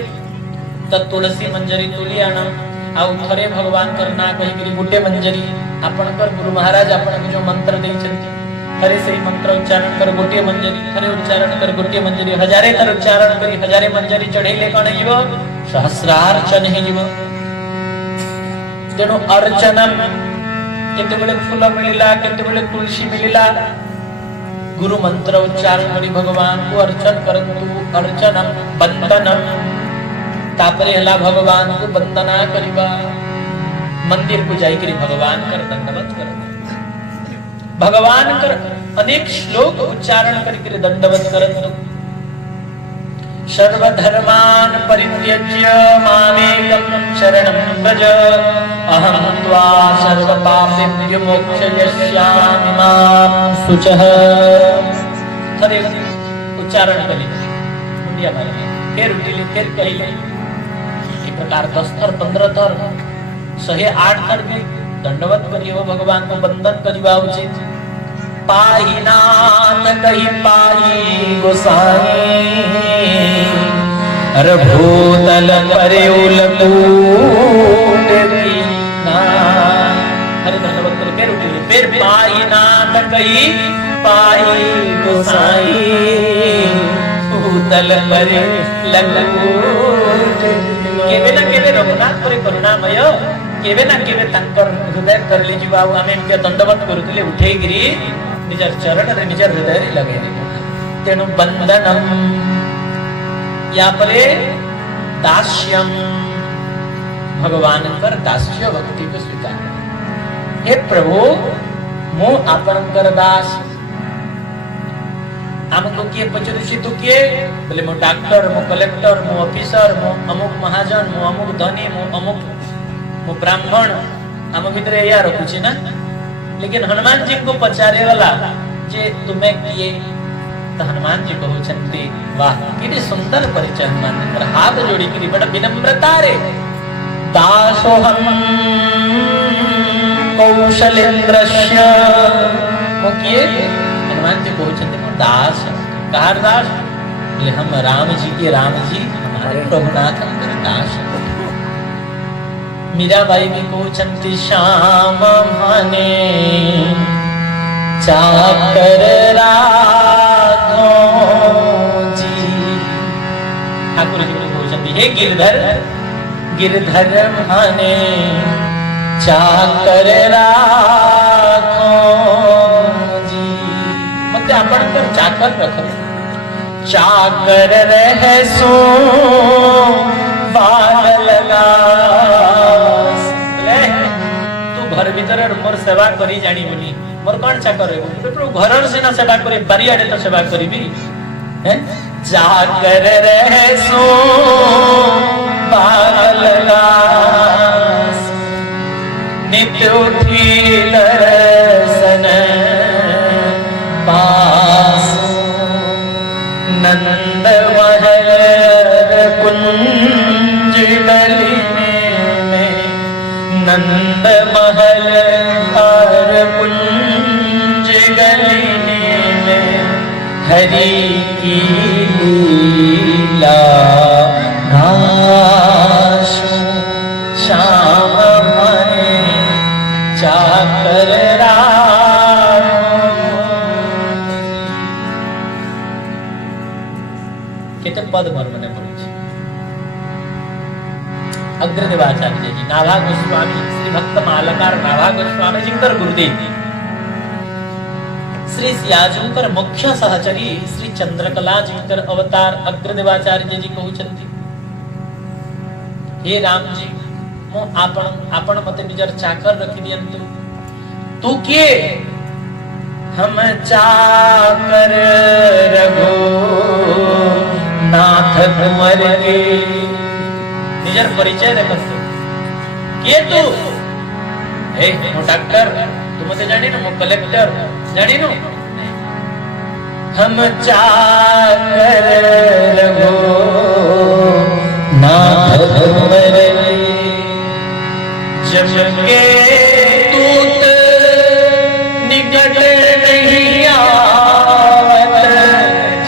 त तुलसी मंजरी तुली आना। आ थरे भगवान करना कहि करी गुटे मंजरी आपण कर गुरु महाराज आपण के जो मंत्र देई छथि, थरे से मंत्र उच्चारण कर गोटे मंजरी, थरे उच्चारण कर गोटे मंजरी, हजारे तर उच्चारण करी हजारे मंजरी चढ़ेले कौन जीव? सहस्रार्चन ही जीव। तेणु अर्चनम केते बेले फूल मिलिला, केते बेले तुलसी मिलिला, गुरु मंत्र उच्चारण करी भगवान को अर्चन करंतु। अर्चनम वंदनम तापरे हला भगवान को वंदना करिबा। मंदिर को जाई करी भगवान कर दंडवत कर, भगवान कर अनेक श्लोक उच्चारण करके दंडवत करंतु। सर्वधर्मान परित्यज्य मामेकं शरणं व्रज अहं त्वा सर्वपापेभ्यो मोक्षयिष्यामि मां शुचः। थरे उच्चारण करी मुंडिया मारे, फिर उठिले, फिर कहिले। एक प्रकार 10 थर 15 थर 108 थर में दंडवत करियो, भगवान को वंदन करिबा उचित। पाही नाथ कही पाही गोसाई अर भूतल परे उलकूट दीना हरे दंडवत करे पैर उठे फिर पाही नाथ कही पाही गोसाई भूतल परे लकूट केवे ना केवे रघुनाथ परे करुणामय केवे ना केवे तांकर हृदय करली जीवा आमे एमके दंडवत करूतले उठेगिरी निजर चरण रे निजर हृदय रे लगे तेनु बंधनम या परे दास्यम भगवान कर दास्य भक्ति को स्वीकार हे प्रभु मो आपणकर दास हमको किए पचरुषि तो किए बोले मो डॉक्टर मो कलेक्टर मो ऑफिसर मो अमुक महाजन मो अमुक धनी मो अमुक मो ब्राह्मण हम भीतर या रखुची ना लेकिन हनुमान जी को पचारे वाला जे तुम्हें किए तो हनुमान जी कहउछंती वाह किने सुंदर परिचय हनुमान जी पर हाथ जोड़ी की बड़ा विनम्रता रे दासो हम कौशलेन्द्रस्य मो किए हनुमान जी कहउछंती मो दास कार दास बोले हम राम जी के राम जी हमारे प्रभुनाथ अंकर दास मीराबाई भी कहउछंती श्याम माने चाकर राघो जी ठाकुर जी को कहउछंती हे गिरधर गिरधर माने चाकर राघो जी मते आपण कर चाकर रखो चाकर रह सो बाल लगा घर भीतर मोर सेवा करी जानी बनी मोर कौन चाकर रे घर से ना सेवा करी बारी आडे तो सेवा करीबी हैं जाकर रह सो बाल लास नित्य उठी दर्शन पास नंद महल कुंज गली में नंद महल हर कुंज गली में हरि की लीला गाशो श्याम माने चाकर केते पद मोर मने पड़ुछि अग्रदेवाचार्य जी नाभा गोस्वामी श्री भक्त मालकार नाभा गोस्वामी जिंकर गुरुदेव श्री सियाजुंकर मुख्य सहचरी श्री चंद्रकला जिंकर अवतार अग्रदेवाचार्य जी कहउछंती हे राम जी मो आपण मते निजर चाकर रखि दियंतु तू के हम चाकर रघो नाथ तुमर के निजर परिचय देखो के तू हे मो डॉक्टर तू मते जानी न मो कलेक्टर जानी नो हम चाकर रघो नाथ तुमर जब के तूत निकट नहीं आवत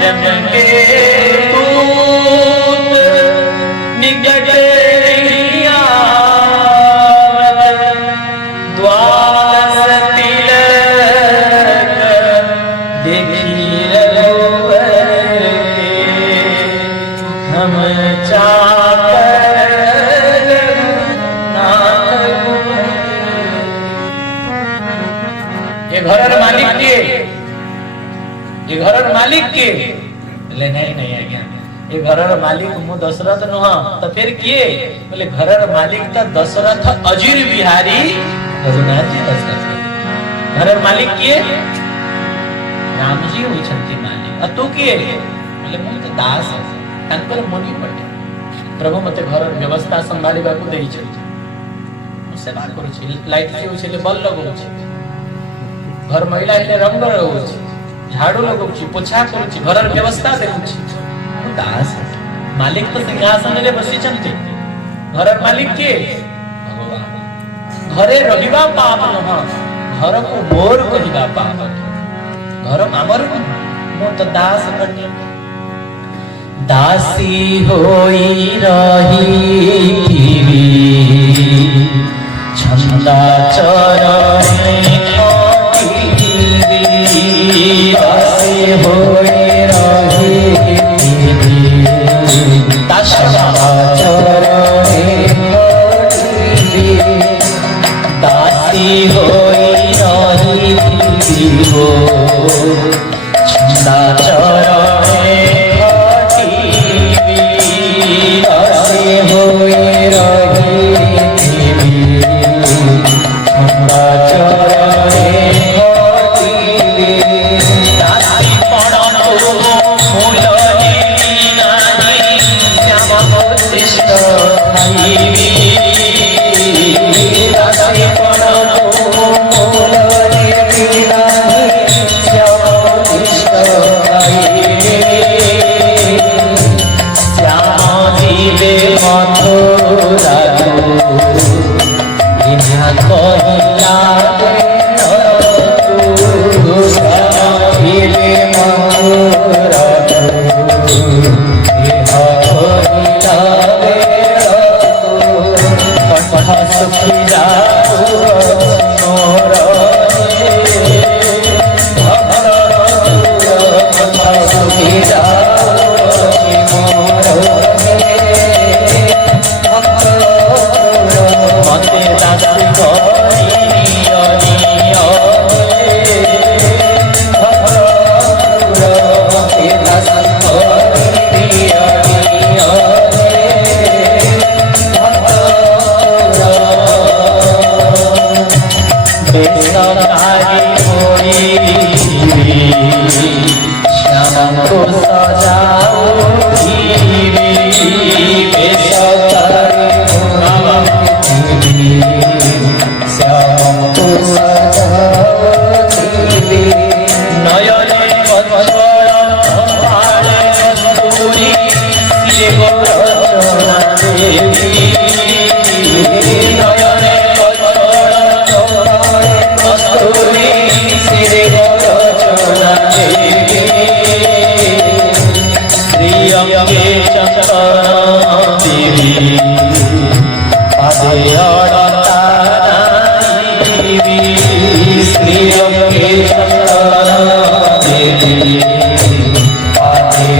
जब के तूत निकट नहीं आवत द्वादश तिलक देखी रघुवर हम चाकर ये घरर मालिक के ये घरर मालिक के बोले नहीं आज्ञा ये घरर मालिक मु दशरथ नुह तो फिर किए बोले घरर मालिक तो दशरथ अजीर बिहारी रघुनाथ जी दशरथ घरर मालिक किए राम जी होइछंती मालिक आ तू किए बोले मु तो दास तांकर मनी पटे प्रभु मते घरर व्यवस्था संभाळिबा को देइ छै मु सेवा करू छी लाइट जे होइछले बल लगौ घर महिला हेले रंग रहउछि झाड़ू लगउछि पोछा करूछि घरर व्यवस्था देखुछि दास मालिक तो सिंहासन रे बसी छन्ते घरर मालिक के भगवान घरे रहिबा पाप नह घर को मोर कहिबा पाप घर आमर मो तो दास कन्या दासी होई रही छंदा चरणे दासी होई रही छंदा चरणे दासी होई रही हो छंदा चरणे दासी होई रही छंदा चरणे दासी पण मूल श्याम वशिष्ठ दासी पण मूल श्याम वशिष्ठ श्याम जीवे मथुरा बिना कहिला श्याम जीवे मथुरा सुखी जाओ मोर सुखी जाओ मते दासी श्याम को सजाओ श्याम को नयने वत्सल भाले कस्तूरी शिव रचना देवी नयने वत्सल भाले कस्तूरी शिव रचना देवी श्री अम्बे चरण देवी पादे देवी श्री अम्बे चरण देवी पादे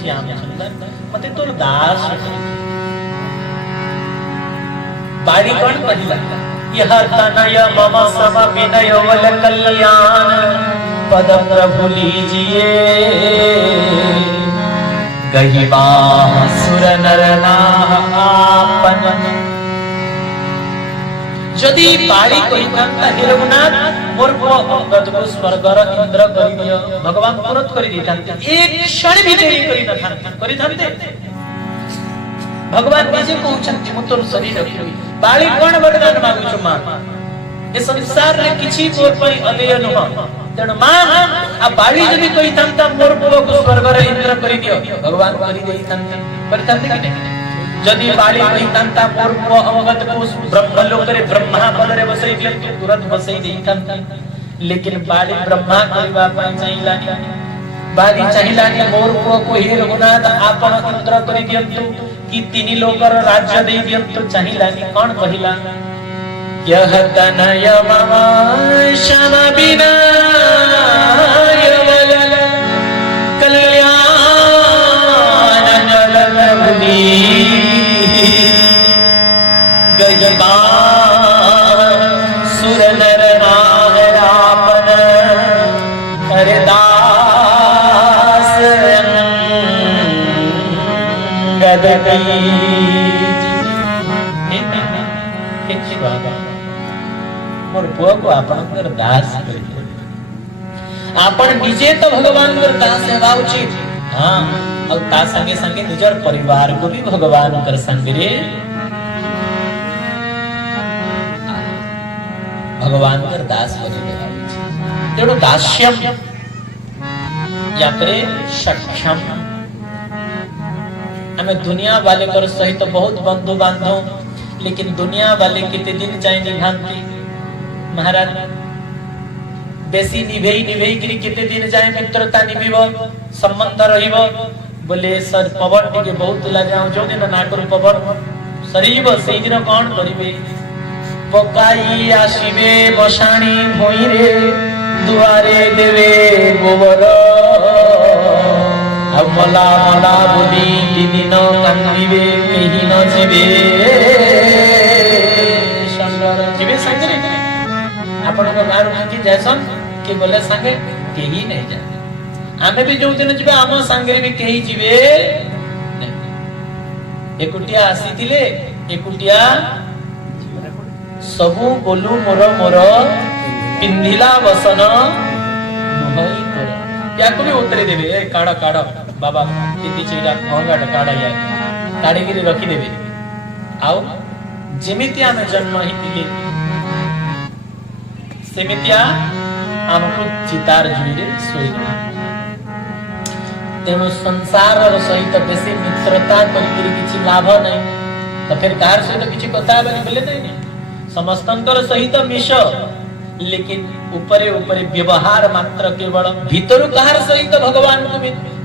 श्याम पादे मते तोर दास बाड़ी कौन पहिला यह तनय मम सम विनय वल कल्याण पद प्रभु लीजिए गहिबा सुर नर नाह आपन जदि बाड़ी कहितांता हे रघुनाथ मोर को अंगद को स्वर्गर इंद्र करि दियो भगवान तुरंत करि दिथांते एक क्षण भी देरी करि थांते भगवान निजे कहउछंती मु तोर शरीर रखिबी बाड़ी कोन वरदान मागुछु मा ए संसार रे किछि तोर पई अदेय नह तेणु मा आ बाड़ी जदि कहितांता मोर को स्वर्गर इंद्र करि दियो भगवान करि देइतांते कि नहीं जदि बाली कहितांता मोर को अवगत को ब्रह्मलोक रे ब्रह्मा पद रे बसई दिले तुरंत बसई देइतांता लेकिन बाली ब्रह्मा करबा पई चाहिलानी बाली चाहिलानी मोर को हे रघुनाथ आपण इंद्र करि दियंतु कि तीन लोकर राज्य दे दियंतु चाहिलानी कोन कहिला यह तनय मम शम बिना सुर नर नाहरापन हरदास अंगद मोर पुआ को आपणकर दास करिए आपण निजे तो भगवान कर दास हेबा उचित हां और ता संगे संगे निजर परिवार को भी भगवान कर संग रे भगवान कर दास बनी तेणु दास्यम या फिर सक्षम हमें दुनिया वाले कर सहित बहुत बंधु बांधव लेकिन दुनिया वाले कितने दिन जाए निभांती महाराज बेसी निभेई निभेई करी कितने दिन जाए मित्रता निभिव संबंध रहिव बोले सर पवन टिके बहुत लागे जो दिन ना करू पवन सरीब सेही दिन कौन करिवे पकाई आसीबे बसाणी भोईरे दुआरे देवे गोबर मला मला बोली दिन कांदिबे केही न जीवे संगर जीवे संगे आपण को गार की जैसन के बोले संगे केही नहीं जा आमे भी जो दिन जीवे आम संगे भी केही जीवे एकुटिया आसीतिले एकुटिया सबु बोलू मोर मोर पिंधिला बसन नुहई तोर याको भी उतरे देबे ए काडा काडा बाबा तिति चीरा भंगाट काडा या काडी गिरी रखी देबे आउ जेमिति आमे जन्म हितिले सेमितिया हमको चितार जुइरे सोई तेणु संसार सहित बेसी मित्रता करी किछि लाभ नहीं तो फिर कार सहित किछि कथा बोले नहीं समस्तंकर सहित मिश लेकिन ऊपरे ऊपरे व्यवहार मात्र केवल भीतर कहार सहित भगवान को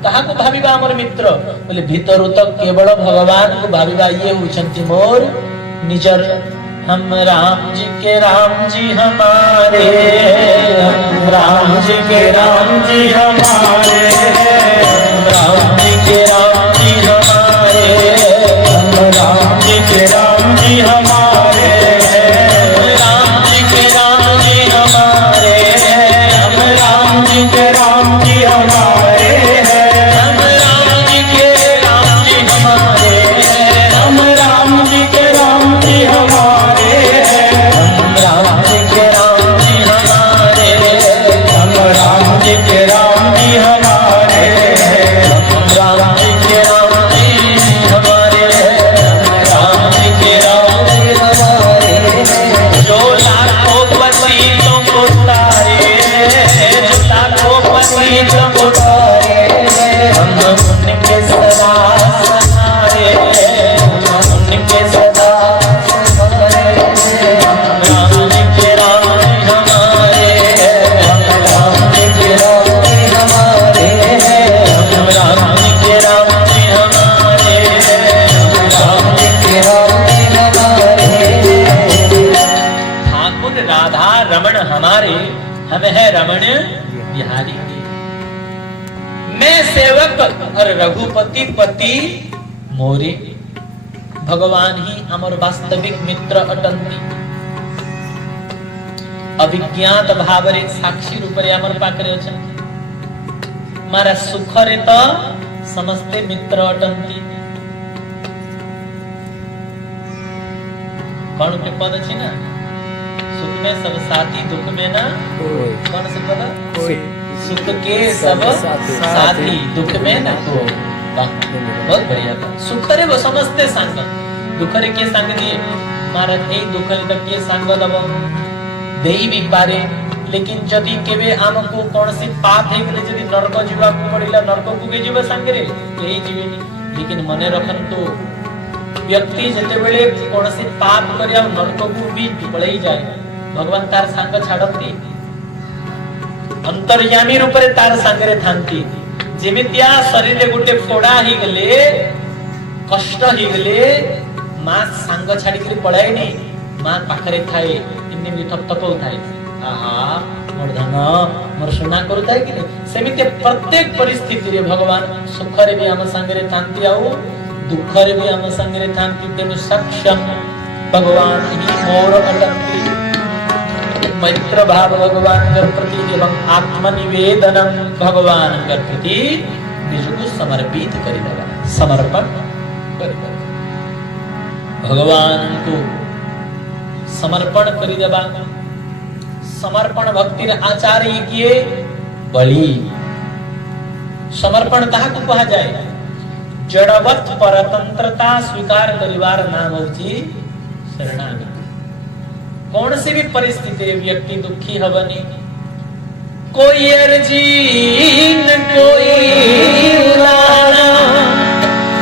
कहा को भाविबा हमर मित्र बोले भीतर तो केवल भगवान को भाविबा ये होचंती मोर निजर हम राम जी हमारे राम जी के राम जी हमारे राम जी के राम जी हमारे राम जी के राम जी हमारे राम जी के राम जी हमारे हम राम जी के राम जी हमारे हम राम जी के राम जी हमारे हम राम जी के राम जी हमारे हम राम जी के राम जी हमारे हम राम जी के राम जी हमारे हम राम जी के राम जी हमारे राम जी के राम जी हमारे जो लाखों पति तुमको तारे जो लाखों पति तुमको तारे हम उनके सदा सहारे हम उनके सदा सहारे राम जी के राम जी हमारे राम जी के राम जी हमारे हम राम जी के राम जी हमारे राम जी के राम जी हमारे ठाकुर राधा रमण हमारे हम है रमण बिहारी मैं सेवक और रघुपति पति मोरे भगवान ही हमर वास्तविक मित्र अटंती अभिज्ञात भावरे साक्षी रूप रे हमर पाकरे अछन मारा सुख रे तो समस्ते मित्र अटंती कौन के पद अछि ना सुख में सब साथी दुख में ना कौन से पद कोई सुख के सब साथी दुख में ना कोई बहुत बढ़िया था सुख रे वो समझते संग दुख रे के संग दिए महाराज ए दुख रे तक के संग दब देई भी पारे लेकिन जदी केबे हमको कौन सी पाप है कि जदी नरक जीवा को पड़िला नरक को के जीव संग रे केही जीवेनी लेकिन मने रखन तो व्यक्ति जते बेले कौन सी पाप करिया नरक को भी पळई जाए भगवान तार संग छाडती अंतर्यामी रूप रे तार संग रे थांती जेमितिया शरीर रे गुटे फोड़ा ही गले कष्ट ही गले मां संग छाडी के पळाईनी मां पाखरे थाए इन्ने भी थप थप थाए आहा मोर धन मोर सुना करूताए कि नहीं सेमिते प्रत्येक परिस्थिति रे भगवान सुख रे भी हम संगे रे थांती आउ दुख रे भी हम संगे रे थांती तेनु सक्षम भगवान ही मोर अटंती मैत्र भाव भगवान के प्रति एवं आत्मनिवेदन भगवान के प्रति निजको समर्पित करि देबा समर्पण करि देबा भगवान को समर्पण करि देबा समर्पण भक्ति आचार्य किए बलि समर्पण कहा को कहा जाए जड़वत परतंत्रता स्वीकार करिवार नाम होची शरणागति कौन सी भी परिस्थिति रे व्यक्ति दुखी हवनी कोई अर्जी न कोई उलाना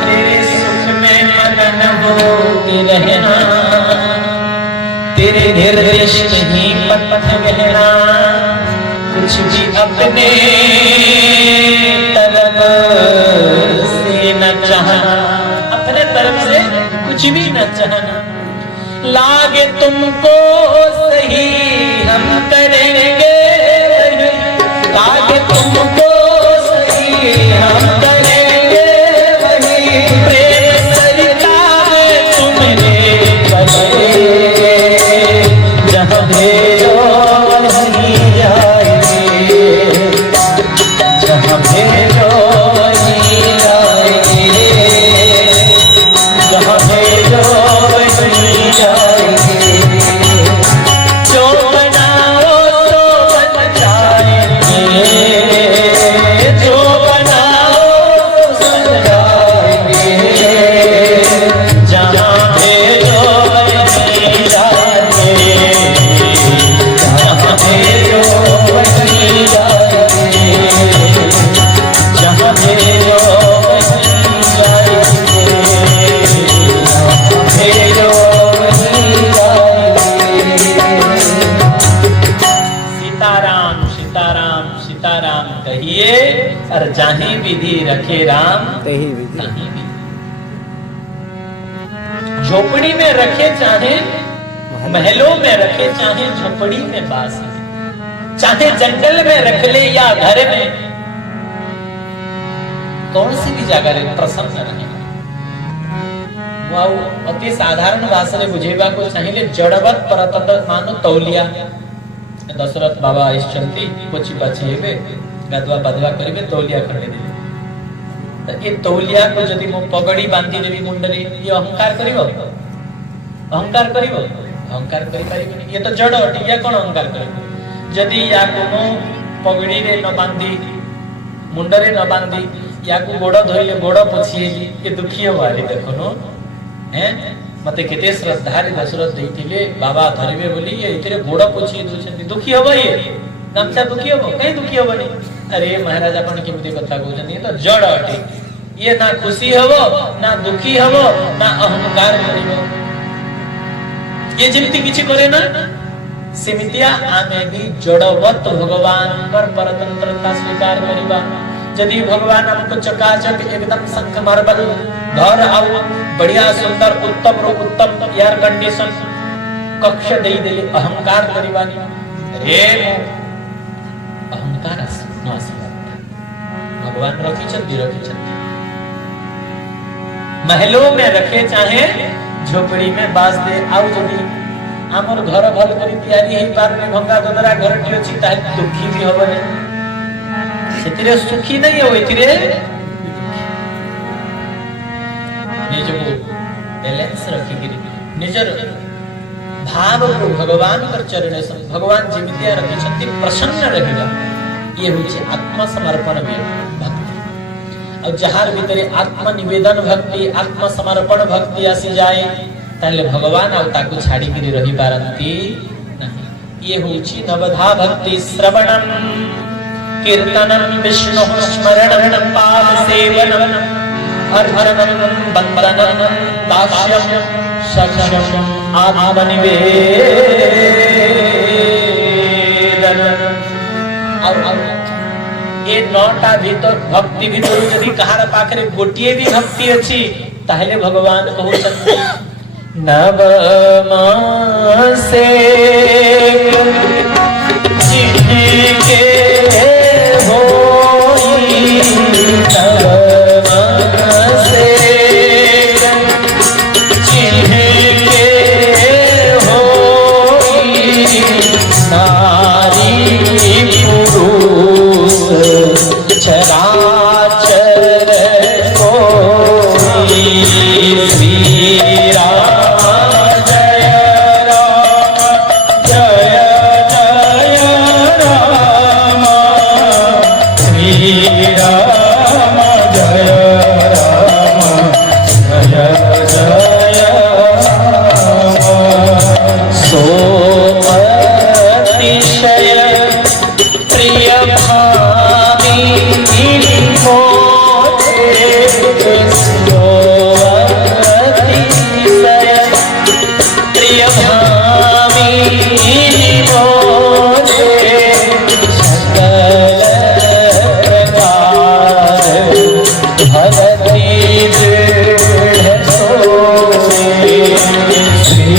तेरे सुख में मगन हो के रहना तेरे निर्देश नहीं पथ गहना कुछ भी अपने तरफ से न चाहना अपने तरफ से कुछ भी न चाहना लागे तुमको सही हम करेंगे लागे तुमको सही हम करेंगे वही प्रेम सरिता में तुमने चले जहाँ भेजो वहीं जाएंगे जहाँ भेजो वहीं जाएंगे जहाँ भेजो वहीं जाएंगे जो बनाओ तो बन जाएंगे जो बनाओ तो बन जाएंगे जहाँ भेजो वहीं जाएंगे जहाँ भेजो वहीं जाएंगे जहाँ भेजो वहीं जाएंगे भेजो वहीं जाएंगे सीताराम सीताराम सीताराम कहिए और जाहि विधि रखे राम तही विधि ताहि विधि झोपड़ी में रखे चाहे महलों में रखे चाहे झोपड़ी में बास चाहे जंगल में रख ले या घर में कौन सी भी जगह रे प्रसन्न रहे वाउ अति साधारण भाषा रे बुझेबा को चाहिए जड़वत परतत मानो तौलिया दशरथ बाबा आइछंती पोची पाची हेबे गाधवा पाधवा करिवे तौलिया खंडे दे त ए तौलिया को जदी मो पगड़ी बांधी देबी मुंडरे ये अहंकार करिवो अहंकार करि पारिबनी ये तो जड़ अटी या कोन अहंकार करिवो जदी या को मो पगड़ी रे न बांधी मुंडरे न बांधी या को गोड़ धोइले गोड़ पोछिएली ये दुखी वाली देखनो हैं मते केते श्रद्धा रे दशरथ देइथिले बाबा धरिबे बोली ये इतरे गोड़ पोछि दोछंती दुखी हबो ये गमछा दुखी हबो कहीं दुखी हबनी अरे महाराज अपन केमते कथा कहउछन ये तो जड़ अटे ये ना खुशी हबो ना दुखी हबो ना अहंकार करिवो ये जेमती किछि करे ना सेमितिया आमे भी जड़वत भगवान कर परतंत्रता स्वीकार करिबा यदि भगवान हमको चकाचक एकदम संख मार्बल घर आउ बढ़िया सुंदर उत्तम रो उत्तम एयर कंडीशन कक्ष देई देले अहंकार करिवानी रे अहंकार नासी भगवान रखी छथि महलों में रखे चाहे झोपड़ी में बास दे आउ जदी हमर घर भल करी तैयारी हे पार में भंगा दोदरा घर टी अछि ताहे दुखी भी होबने सेतिरे सुखी नहीं हो एतिरे निजको बैलेंस रखी गिरी निजर भाव को भगवान कर चरण से भगवान जीवितिया रखी छथि प्रसन्न रहिबा ये होछि आत्मसमर्पण में भक्ति और जहार भीतरे आत्मनिवेदन भक्ति आत्मसमर्पण भक्ति आसी जाए ताले भगवान आ ताकू छाड़ी गिरी रही पारंती नहीं ये होछि नवधा भक्ति श्रवणम कीर्तनम विष्णु स्मरणम पाद सेवनम हरहरनम वंदनम दास्यम सक्षम आत्मनिवेदन और ए नौटा भीतर भक्ति भीतर यदि कहार पाखरे गोटिए भी भक्ति अछि ताहले भगवान कहउछन्ति नवमासे जिनके होई नवमासे जिनके होई नारी पुरुष चराचर कोई श्री राम जय राम जय जय राम श्री राम जय राम जय जय राम सो अतिशय प्रिय भामी मोरे सो अतिशय प्रिय भामी मोरे सकल प्रकार भगति दृढ़ सोए श्री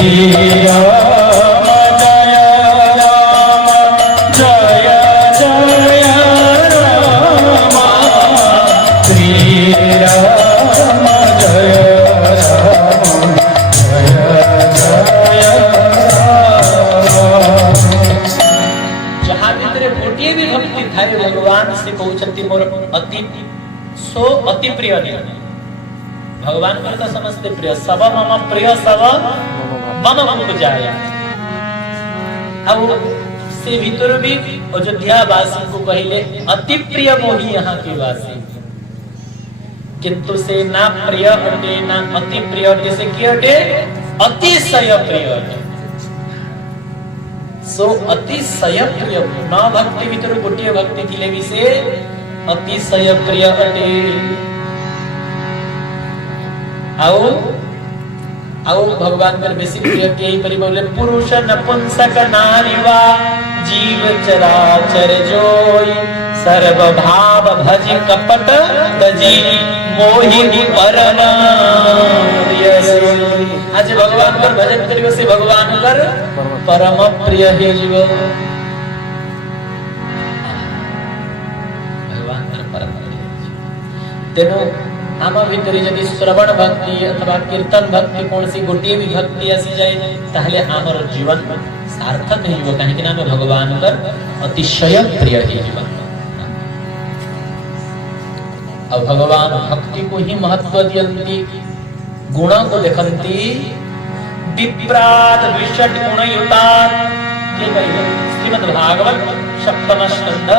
राम जय राम जय जय राम श्री राम जय राम जय जय राम जहाँ भीतर गोटे भी भक्ति थारे भगवान से कहते मोर अति सो अति प्रिय नहीं भगवान को तो समझते प्रिय सब मम प्रिय सब मम पूजाय अब से भीतर भी अयोध्या वासी को कहले अति प्रिय मोही यहाँ के वासी किंतु से ना प्रिय अटे ना अति प्रिय अटे से की अटे अतिशय प्रिय अटे सो अतिशय प्रिय न भक्ति भीतर गोटे भक्ति थिले भी से अतिशय प्रिय अटे आओ आओ भगवान कर बेसी प्रिय के ही परि बोले पुरुष नपुंसक नारी वा जीव चराचर जोई सर्व भाव भज कपट तजी मोहि परम प्रिय सोई आज भगवान कर भजन करियो से भगवान कर परम प्रिय हे जीव भगवान कर परम प्रिय तेनो आम भितर यदि श्रवण भक्ति अथवा कीर्तन भक्ति कौन सी गोटे भी भक्ति आसी जाए ताहले आमर जीवन सार्थक नहीं हो कहीं कि नाम भगवान कर अतिशय प्रिय ही जीवन अब भगवान भक्ति को ही महत्व दियंती गुण को देखंती विप्रात विषट गुणयुता के कहिए श्रीमद् भागवत सप्तम स्कंद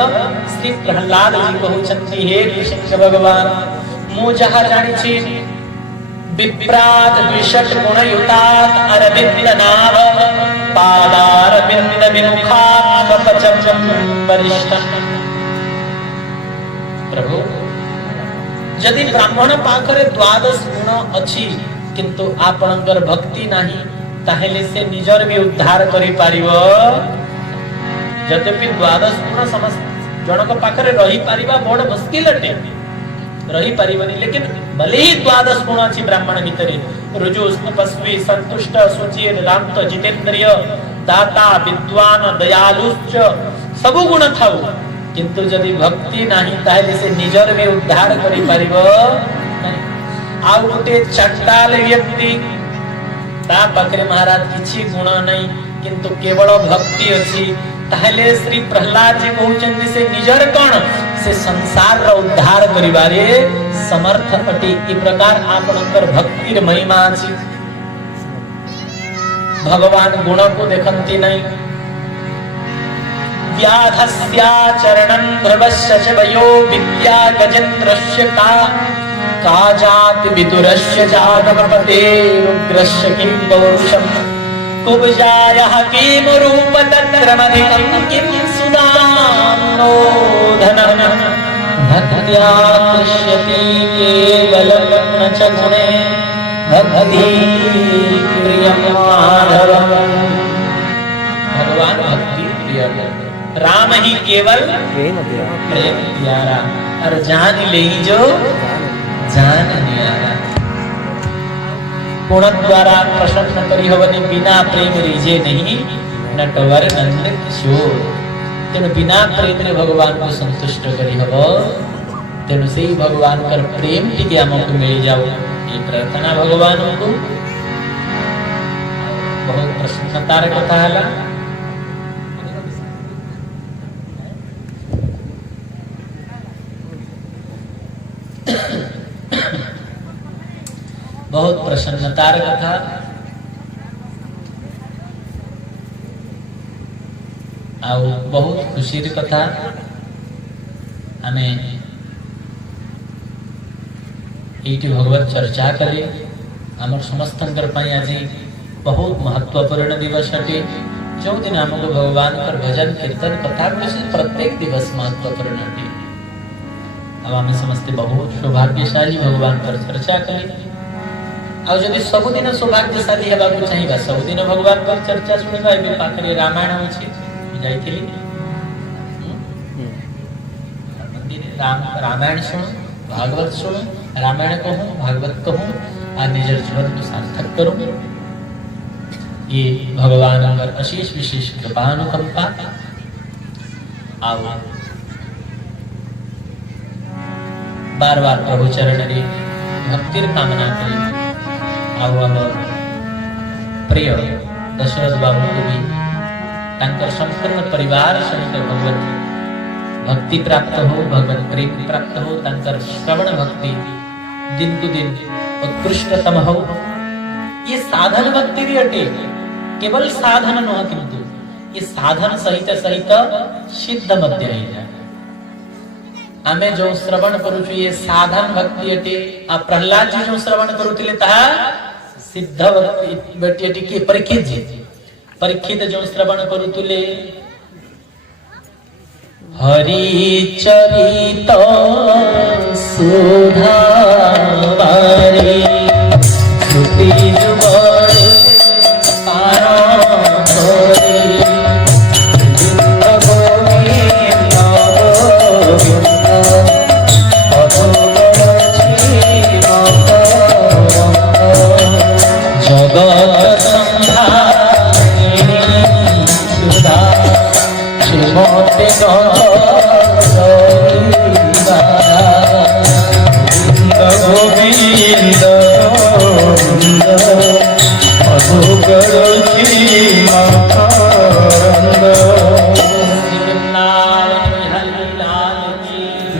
श्री प्रहलाद जी कहउछंती हे ऋषि भगवान मु जहा जानी छी विप्रात विषट गुणयुतात अरविंद नाभ पादारविंद विमुखा कपचम परिष्टम प्रभु यदि ब्राह्मण पाखरे द्वादश गुण अछि किंतु आपणकर भक्ति नाही ताहेले से निजर भी उद्धार करि पारिबो यद्यपि द्वादश गुण समस्त जनक पाखरे रही पारिबा बड़ मुश्किल अटे रही पारिबनी लेकिन भले ही द्वादश गुण अछि ब्राह्मण भितरे रुजु तपस्वी संतुष्ट सुचिर रामत जितेंद्रिय दाता विद्वान दयालुश्च सब गुण थाउ किंतु यदि भक्ति नाही ताहेले से निजर में उद्धार करि पारिबो आ गोटे चंडाल व्यक्ति ता पाखरे महाराज किछि गुण नहीं किंतु केवल भक्ति अछि ताहेले श्री प्रहलाद जी कहउछन्ति से निजर कोन से संसार रो उद्धार करिबारे समर्थ अटि ई प्रकार आपनकर भक्तिर महिमा अछि भगवान गुण को देखंती नहीं व्याधस्याचरणं ध्रुवस्य च वयो विद्या गजेन्द्रस्य का जाति विदुरस्य जातपते रुद्रस्य किं पौरुषम् कुब्जायः किं रूपतत्रमधिकं किं सुदानो धनं भक्त्या दृश्यति केवलं न च गुणे भक्ति प्रियं माधवम् भगवान भक्ति प्रिय राम ही केवल प्रेम प्यारा और जान ले जो जान न्यारा गुण द्वारा प्रसन्न करी हवनी बिना प्रेम रिजे नहीं नटवर नंद किशोर तेणु बिना प्रेम रे भगवान को संतुष्ट करी हब तेणु से ही भगवान कर प्रेम टिके हमको मिल जाओ ये प्रार्थना भगवान को बहुत प्रसन्नतार कथा हला बहुत प्रसन्नतार कथा आउ बहुत खुशी कथा आमे एटी भगवत चर्चा कले आमर समस्तंकर पई आज बहुत महत्वपूर्ण दिवस अटे जो दिन हमको भगवान कर भजन कीर्तन कथा विषय प्रत्येक दिवस महत्वपूर्ण अटे अब आम समस्ते बहुत सौभाग्यशाली भगवान पर चर्चा कले आ जदि सब दिन सौभाग्यशाली हेबा को चाहिबा सब दिन भगवान पर चर्चा सुनबा एबे पाखरे रामायण अछि जाइथिली मंदिर रामायण सुन भागवत सुन रामायण कहूं भागवत कहूं आ निजर जीवन को सार्थक करूं ये भगवान पर अशेष विशेष कृपा अनुकंपा आओ बार बार प्रभु चरण रे भक्तिर कामना करी आओ हमर प्रिय दशरथ बाबू को भी तांकर संपूर्ण परिवार सहित भगवत भक्ति प्राप्त हो भगवत प्रेम प्राप्त हो तांकर श्रवण भक्ति दिन को दिन उत्कृष्टतम हो ये साधन भक्ति भी अटे केवल साधन न किंतु ये साधन सहित सहित सिद्ध मध्य ही जाए आमे जो श्रवण करूछु ये साधन भक्ति अटे आ प्रहलाद जी जो श्रवण करूथिले ताहा सिद्ध भक्ति बेटी अटे के परीक्षित जो श्रवण करूथिले हरि चरित सुधा बारी सुति जुबरे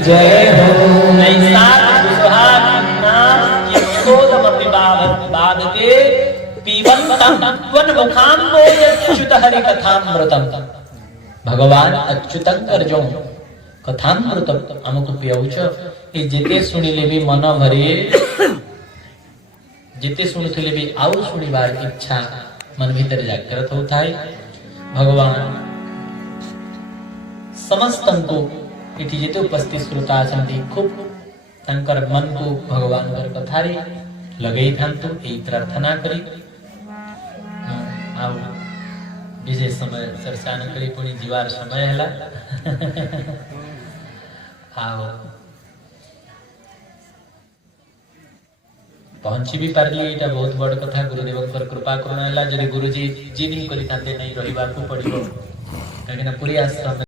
जय हो भगवान अच्युतंकर जो कथामृत हमको पियाउछ ए जेते सुनिले भी मन भरे जेते सुनुथिले भी आउ सुनिबार इच्छा मन भीतर जागृत होताय भगवान समस्तंको इति जेते उपस्थित श्रोता अछंती खूब तंकर मन को भगवान पर कथारे लगई थांतु एई प्रार्थना करी आउ विशेष समय चर्चा न करी पुणी जीवार समय हला आओ पहुंची भी पारली एटा बहुत बड़ कथा गुरुदेव पर कृपा करुणा हला जदि गुरुजी जिद ही करी थाते नहीं रहिबा को पड़िबो काहे ना पूरी आश्रम